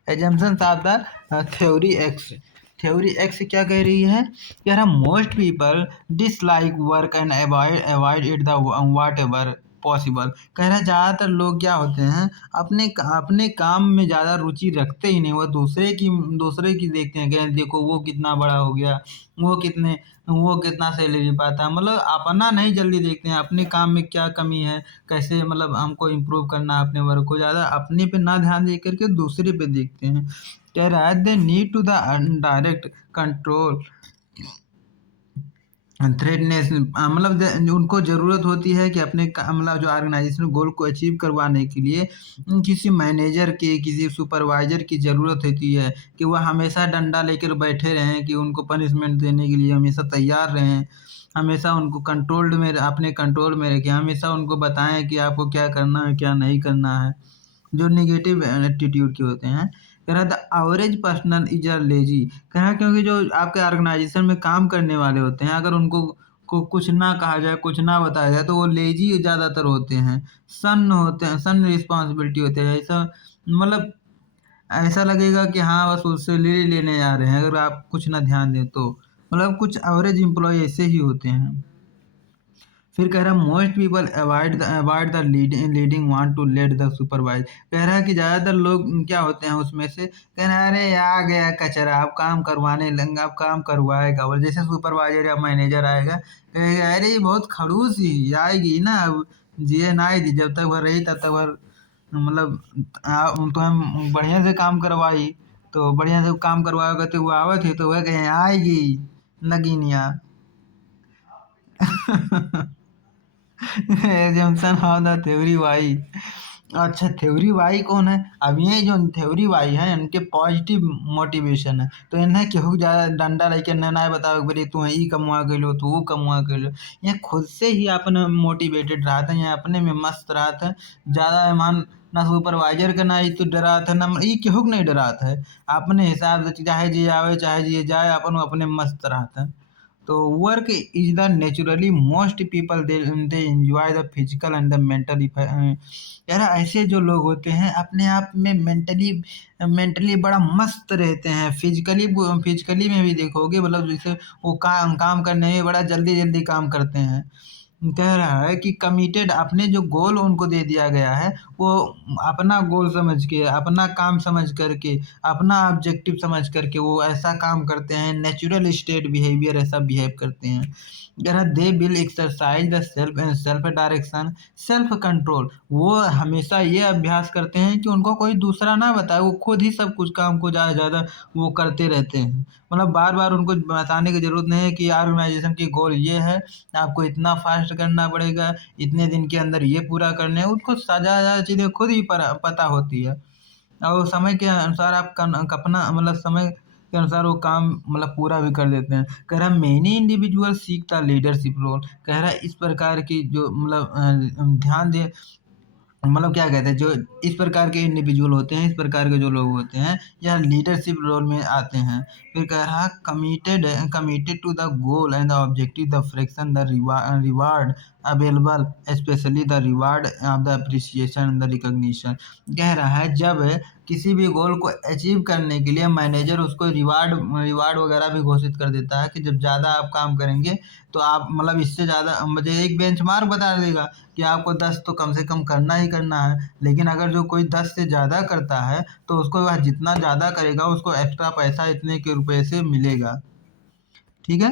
assumption of the theory x. Theory x क्या कह रही है, कह रहा most people dislike work and avoid avoid it the what ever possible. कह रहा है ज़्यादातर लोग क्या होते हैं, अपने अपने काम में ज़्यादा रुचि रखते ही नहीं, वो दूसरे की देखते हैं कि देखो वो कितना बड़ा हो गया, वो कितने वो कितना सैलरी पाता है, मतलब अपना नहीं जल्दी देखते हैं, अपने काम में क्या कमी है, कैसे मतलब हमको इम्प्रूव करना है अपने वर्क को, ज़्यादा अपने पे ना ध्यान दे करके दूसरे पे देखते हैं। कह रहा है they need to the direct control थ्रेडनेस, मतलब उनको ज़रूरत होती है कि अपने मतलब जो ऑर्गेनाइजेशन गोल को अचीव करवाने के लिए किसी मैनेजर के, किसी सुपरवाइजर की ज़रूरत होती है, कि वह हमेशा डंडा लेकर बैठे रहें, कि उनको पनिशमेंट देने के लिए हमेशा तैयार रहें, हमेशा उनको कंट्रोल्ड में, अपने कंट्रोल में रखें, हमेशा उनको बताएं कि आपको क्या करना है क्या नहीं करना है, जो नेगेटिव एटीट्यूड के होते हैं। कह रहा the average personal is a lazy. कह रहा क्योंकि जो आपके ऑर्गेनाइजेशन में काम करने वाले होते हैं, अगर उनको को कुछ ना कहा जाए, कुछ ना बताया जाए, तो वो लेजी ज़्यादातर होते हैं, सन होते हैं, सन रिस्पॉन्सिबिलिटी होते हैं, ऐसा मतलब ऐसा लगेगा कि हाँ बस उससे ले लेने आ रहे हैं, अगर आप कुछ ना ध्यान दें तो, मतलब कुछ एवरेज एम्प्लॉय ऐसे ही होते हैं। फिर कह रहा है most people avoid the leading want to let the supervise. कह रहा है कि ज़्यादातर लोग क्या होते हैं उसमें से, कह रहा है अरे आ गया कचरा, आप काम करवाने लेंगे, आप काम करवाएगा, और जैसे सुपरवाइजर या मैनेजर आएगा कहेगा अरे ये बहुत खड़ूस ही आएगी ना, अब जिए ना ही दी, जब तक भर रही तब तक भर मतलब तो हम बढ़िया से काम करवाई, तो बढ़िया से काम करवाओगे तो वो आवत है तो वह कहें आएगी नगीनिया। Assumption of the theory Y. अच्छा थ्योरी वाई कौन है, अब ये जो थ्योरी वाई है इनके पॉजिटिव मोटिवेशन है, तो इन्हें केहू ज़्यादा डंडा लेके ना बताओ कि भाई तू ई कमुआ के लो, तू वो कमुआ के लो, ये खुद से ही अपने मोटिवेटेड रहा था, ये अपने में मस्त रहा था, ज़्यादा ईमान ना सुपरवाइजर का ना ही तो डरा था, ना ये केहू के नहीं डरा था, अपने हिसाब से चाहे जी आवे चाहे जी जाए, अपन अपने मस्त रहा था। तो work is the naturally most people they enjoy the physical and the mentally. यार ऐसे जो लोग होते हैं अपने आप में मेंटली मेंटली बड़ा मस्त रहते हैं, फिजिकली फिजिकली में भी देखोगे, मतलब जैसे वो काम काम करने में बड़ा जल्दी जल्दी काम करते हैं। कह रहा है कि कमिटेड, अपने जो गोल उनको दे दिया गया है वो अपना गोल समझ के, अपना काम समझ करके, अपना ऑब्जेक्टिव समझ करके वो ऐसा काम करते हैं, नेचुरल स्टेट बिहेवियर ऐसा बिहेव करते हैं। कह रहा they will exercise the self self direction self control. वो हमेशा ये अभ्यास करते हैं कि उनको कोई दूसरा ना बताए, वो खुद ही सब कुछ काम को ज़्यादा ज़्यादा वो करते रहते हैं, मतलब बार बार उनको बताने की ज़रूरत नहीं है कि ऑर्गेनाइजेशन की गोल ये है, आपको इतना फास्ट करना पड़ेगा, इतने दिन के अंदर ये पूरा करने है, उसको ज़्यादा चीज़ें खुद ही पता होती है, और समय के अनुसार आप अपना मतलब समय के अनुसार वो काम मतलब पूरा भी कर देते हैं। कह रहा है many individual seek the leadership role. कह रहा है इस प्रकार की जो मतलब ध्यान दे, मतलब क्या कहते हैं, जो इस प्रकार के इंडिविजुअल होते हैं, इस प्रकार के जो लोग होते हैं या लीडरशिप रोल में आते हैं। फिर कह रहा committed committed to the goal and the objective the fraction the reward available, especially the reward of the appreciation the recognition. कह रहा है जब किसी भी गोल को अचीव करने के लिए मैनेजर उसको रिवार्ड रिवार्ड वगैरह भी घोषित कर देता है, कि जब ज़्यादा आप काम करेंगे तो आप मतलब इससे ज़्यादा मुझे एक बेंचमार्क बता देगा कि आपको 10 तो कम से कम करना ही करना है, लेकिन अगर जो कोई 10 से ज़्यादा करता है तो उसको वह जितना ज़्यादा करेगा उसको एक्स्ट्रा पैसा इतने के रुपए से मिलेगा। ठीक है।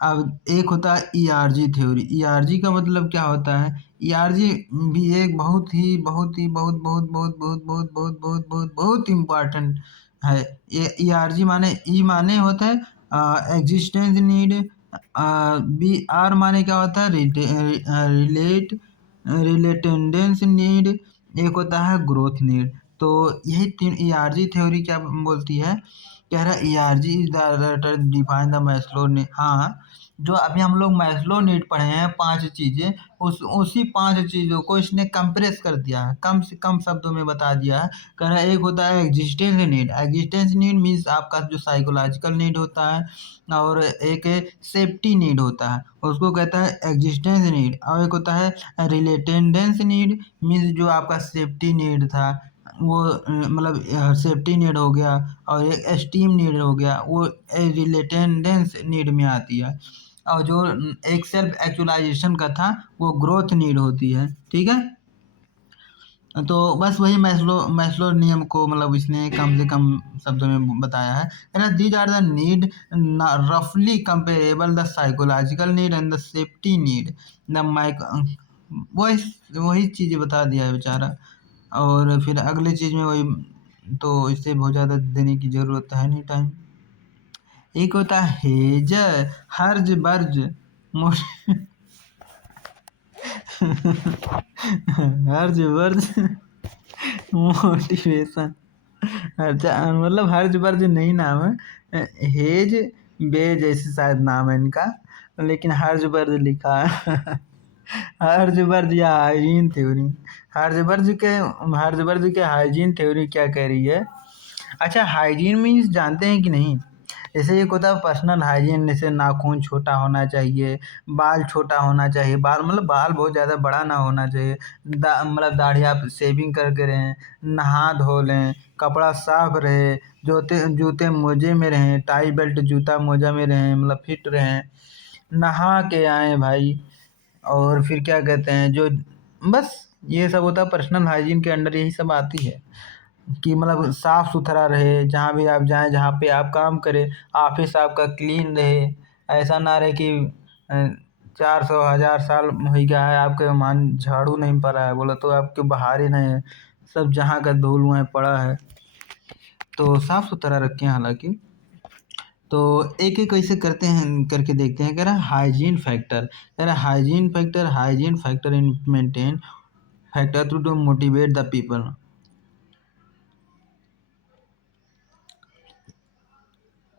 अब एक होता है ईआरजी थ्योरी। ईआरजी का मतलब क्या होता है, ईआरजी भी एक बहुत ही बहुत इम्पोर्टेंट है। ये ईआरजी माने, ई माने होता है एग्जिस्टेंस नीड, बी आर माने क्या होता है, रिलेटेंडेंस नीड, एक होता है ग्रोथ नीड। तो यही तीन ईआरजी थ्योरी क्या बोलती है, कह रहा है ERG is the define the Maslow need. हाँ, जो अभी हम लोग मैस्लो नीड पढ़े हैं 5 चीजें, उसी 5 चीजों को इसने कंप्रेस कर दिया है, कम से कम शब्दों में बता दिया है। कह रहा है एक होता है existence need. Existence need means आपका जो साइकोलॉजिकल नीड होता है, और एक सेफ्टी नीड होता है, उसको कहता है एग्जिस्टेंस नीड। और एक होता है रिलेटेंडेंस नीड, मीन्स जो आपका सेफ्टी नीड था वो मतलब सेफ्टी नीड हो गया, और एक एस्टीम नीड हो गया, वो रिलेटेंडेंस नीड में आती है। और जो एक सेल्फ एक्चुअलाइजेशन का था वो ग्रोथ नीड होती है। ठीक है, तो बस वही मैस्लो नियम को मतलब इसने कम से कम शब्दों में बताया है। दीज आर द नीड रफली comparable the psychological need and the safety need the mike, वही वही चीज़ें बता दिया है बेचारा। और फिर अगले चीज़ में वही, तो इससे बहुत ज़्यादा देने की ज़रूरत है नहीं टाइम। एक होता है हेज, हर्ज बर्ज हर्ज वर्ज मोटिवेशन। अच्छा, मतलब हर्ज वर्ज नहीं नाम है, हेज बेज ऐसे शायद नाम है इनका, लेकिन हर्ज वर्ज लिखा है। हर्ज वर्ज या हाइजीन थ्योरी, हर्ज वर्ज के हाइजीन थ्योरी क्या कह रही है। अच्छा, हाइजीन मीन्स जानते हैं कि नहीं, जैसे एक होता है पर्सनल हाइजीन, जैसे नाखून छोटा होना चाहिए, बाल छोटा होना चाहिए, बाल मतलब बाल बहुत ज़्यादा बड़ा ना होना चाहिए, मतलब दाढ़ी आप शेविंग करके रहें, नहा धो लें, कपड़ा साफ रहे, जूते जूते मोजे में रहें, टाई बेल्ट जूता मोजा में रहें, मतलब फिट रहें, नहा के आए भाई। और फिर क्या कहते हैं, जो बस ये सब होता है पर्सनल हाइजीन के अंडर, यही सब आती है कि मतलब साफ सुथरा रहे, जहाँ भी आप जाएं, जहाँ पे आप काम करें, ऑफिस आपका क्लीन रहे। ऐसा ना रहे कि 400 1000 साल हो गया है आपके मान झाड़ू नहीं पड़ा है, बोला तो आपके बाहर ही नहीं है, सब जहाँ का धूल वहाँ पड़ा है। तो साफ सुथरा रखें हालांकि। तो एक एक कैसे करते हैं करके देखते हैं। कह रहा है हाइजीन फैक्टर, कह रहा है hygiene factor in maintain factor to motivate the people.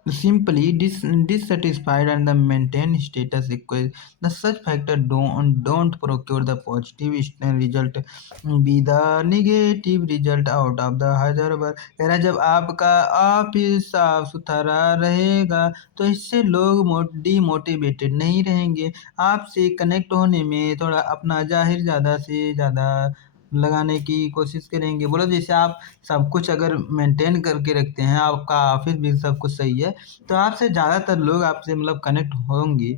Simply dissatisfied and the maintain status quo. The such factor don't procure the positive result, be the negative result out of the हजार बार। कह रहा है जब आपका ऑफिस साफ सुथरा रहेगा तो इससे लोग डिमोटिवेटेड नहीं रहेंगे, आपसे कनेक्ट होने में थोड़ा अपना जाहिर ज़्यादा से ज़्यादा लगाने की कोशिश करेंगे। बोलो जैसे आप सब कुछ अगर मेंटेन करके रखते हैं, आपका ऑफिस भी सब कुछ सही है, तो आपसे ज़्यादातर लोग आपसे मतलब कनेक्ट होंगे।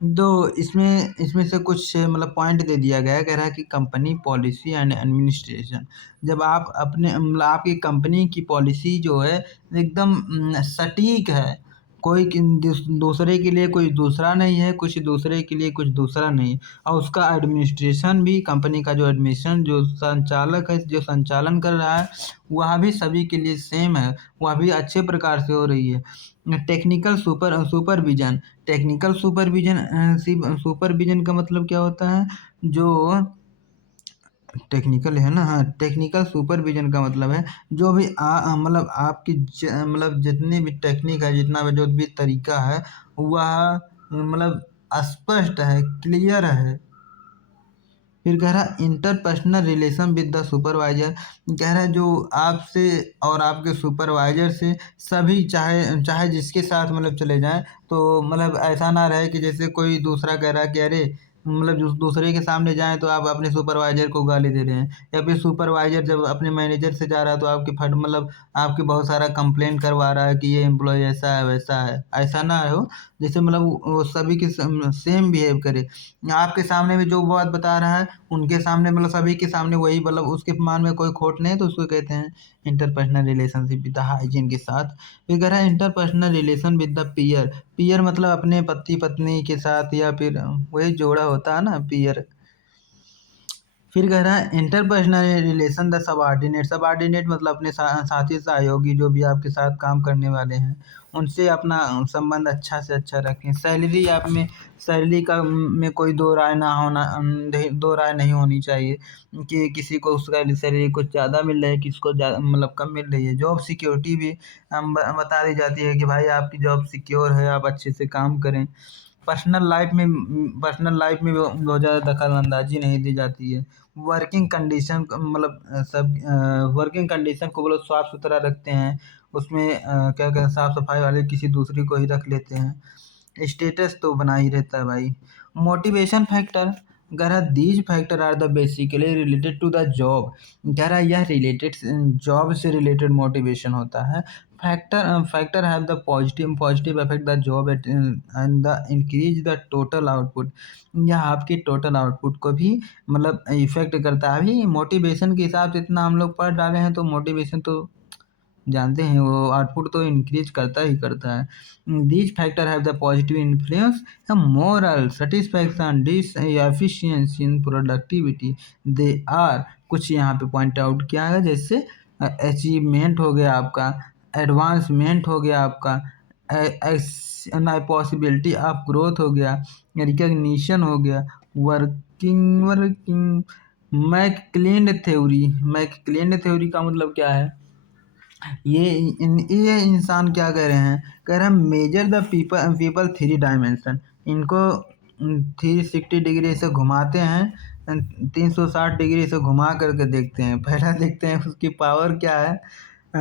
तो इसमें इसमें से कुछ मतलब पॉइंट दे दिया गया है। कह रहा है कि कंपनी पॉलिसी एंड एडमिनिस्ट्रेशन, जब आप अपने मतलब आपकी कंपनी की पॉलिसी जो है एकदम सटीक है, कोई दूसरे के लिए कोई दूसरा नहीं है, कुछ दूसरे के लिए कुछ दूसरा नहीं, और उसका एडमिनिस्ट्रेशन भी, कंपनी का जो एडमिनिस्ट्रेशन जो संचालक है, जो संचालन कर रहा है, वह भी सभी के लिए सेम है, वह भी अच्छे प्रकार से हो रही है। टेक्निकल सुपरविजन, सुपरविजन का मतलब क्या होता है, जो टेक्निकल है ना, हाँ, टेक्निकल सुपरविजन का मतलब है जो भी मतलब आपकी मतलब जितनी भी टेक्निक है, जितना भी जो भी तरीका है, वह मतलब स्पष्ट है, क्लियर है। फिर कह रहा है interpersonal relation with the supervisor, कह रहा है जो आपसे और आपके सुपरवाइजर से सभी चाहे चाहे जिसके साथ मतलब चले जाएं, तो मतलब ऐसा ना रहे कि जैसे कोई दूसरा कह रहा है कि अरे मतलब दूसरे के सामने जाएं तो आप अपने सुपरवाइजर को गाली दे रहे हैं, या फिर सुपरवाइजर जब अपने मैनेजर से जा रहा है तो आपकी फट मतलब आपकी बहुत सारा कंप्लेंट करवा रहा है कि ये एम्प्लॉय ऐसा है वैसा है, ऐसा ना हो। जैसे मतलब वो सभी के सेम बिहेव करे, आपके सामने में जो बात बता रहा है उनके सामने मतलब सभी के सामने वही, मतलब उसके मान में कोई खोट नहीं है, तो उसको कहते हैं interpersonal relationship with the hygiene के साथ। फिर कह रहा है interpersonal relation with the peer, peer मतलब अपने पति पत्नी के साथ, या फिर वही जोड़ा होता है ना पीयर। फिर कह रहा है interpersonal relation the subordinate. Subordinate मतलब अपने साथी सहयोगी जो भी आपके साथ काम करने वाले हैं उनसे अपना संबंध अच्छा से अच्छा रखें। सैलरी आप में सैलरी का में कोई दो राय ना होना, दो राय नहीं होनी चाहिए कि किसी को उसका सैलरी कुछ ज़्यादा मिल रही है, किसी को ज़्यादा मतलब कम मिल रही है। जॉब सिक्योरिटी भी बता दी जाती है कि भाई आपकी जॉब सिक्योर है, आप अच्छे से काम करें। पर्सनल लाइफ में भी बहुत ज़्यादा दखल-अंदाज़ी नहीं दी जाती है। वर्किंग कंडीशन मतलब सब वर्किंग कंडीशन को वो लोग साफ-सुथरा रखते हैं। उसमें क्या कहते हैं साफ-सफाई वाले किसी दूसरे को ही रख लेते हैं। स्टेटस तो बना ही रहता है भाई। मोटिवेशन फैक्टर कह रहा है these factor are the basically related to the job. कह रहा है यह रिलेटेड जॉब से रिलेटेड मोटिवेशन होता है। Factor have the positive affect the job and the increase the total output. यह आपकी टोटल आउटपुट को भी मतलब इफेक्ट करता है। अभी मोटिवेशन के हिसाब से इतना हम लोग पढ़ डाले हैं तो मोटिवेशन तो जानते हैं वो आउटपुट तो इंक्रीज करता ही करता है। These factor have the positive influence moral satisfaction this efficiency in productivity. They are कुछ यहाँ पे पॉइंट आउट किया है, जैसे अचीवमेंट हो गया आपका, एडवांसमेंट हो गया आपका, पॉसिबिलिटी ऑफ ग्रोथ हो गया, रिकग्निशन हो गया, वर्किंग मैकक्लेंड थ्योरी का मतलब क्या है? ये इंसान क्या कह रहे हैं? कह रहे हैं measure the people three dimension. इनको 360 डिग्री से घुमाते हैं, 360 डिग्री से घुमा करके देखते हैं। पहला देखते हैं उसकी पावर क्या है,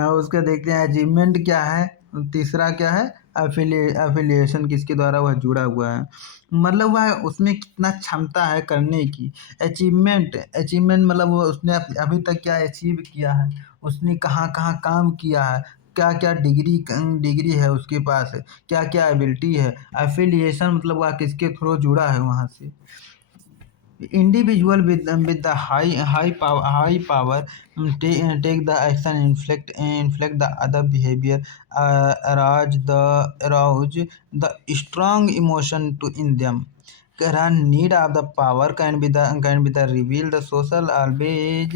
उसका देखते हैं अचीवमेंट क्या है, तीसरा क्या है अफिलिएशन किसके द्वारा वह जुड़ा हुआ है, मतलब वह उसमें कितना क्षमता है करने की। अचीवमेंट मतलब वो उसने अभी तक क्या अचीव किया है, उसने कहाँ कहाँ काम किया है, क्या क्या डिग्री है उसके पास, क्या क्या एबिलिटी है। एफिलिएशन मतलब वह किसके थ्रू जुड़ा है वहाँ से। Individual with the high power take the action, inflict the other behavior, arouse the strong emotion to in them. Current need of the power can be the reveal the social always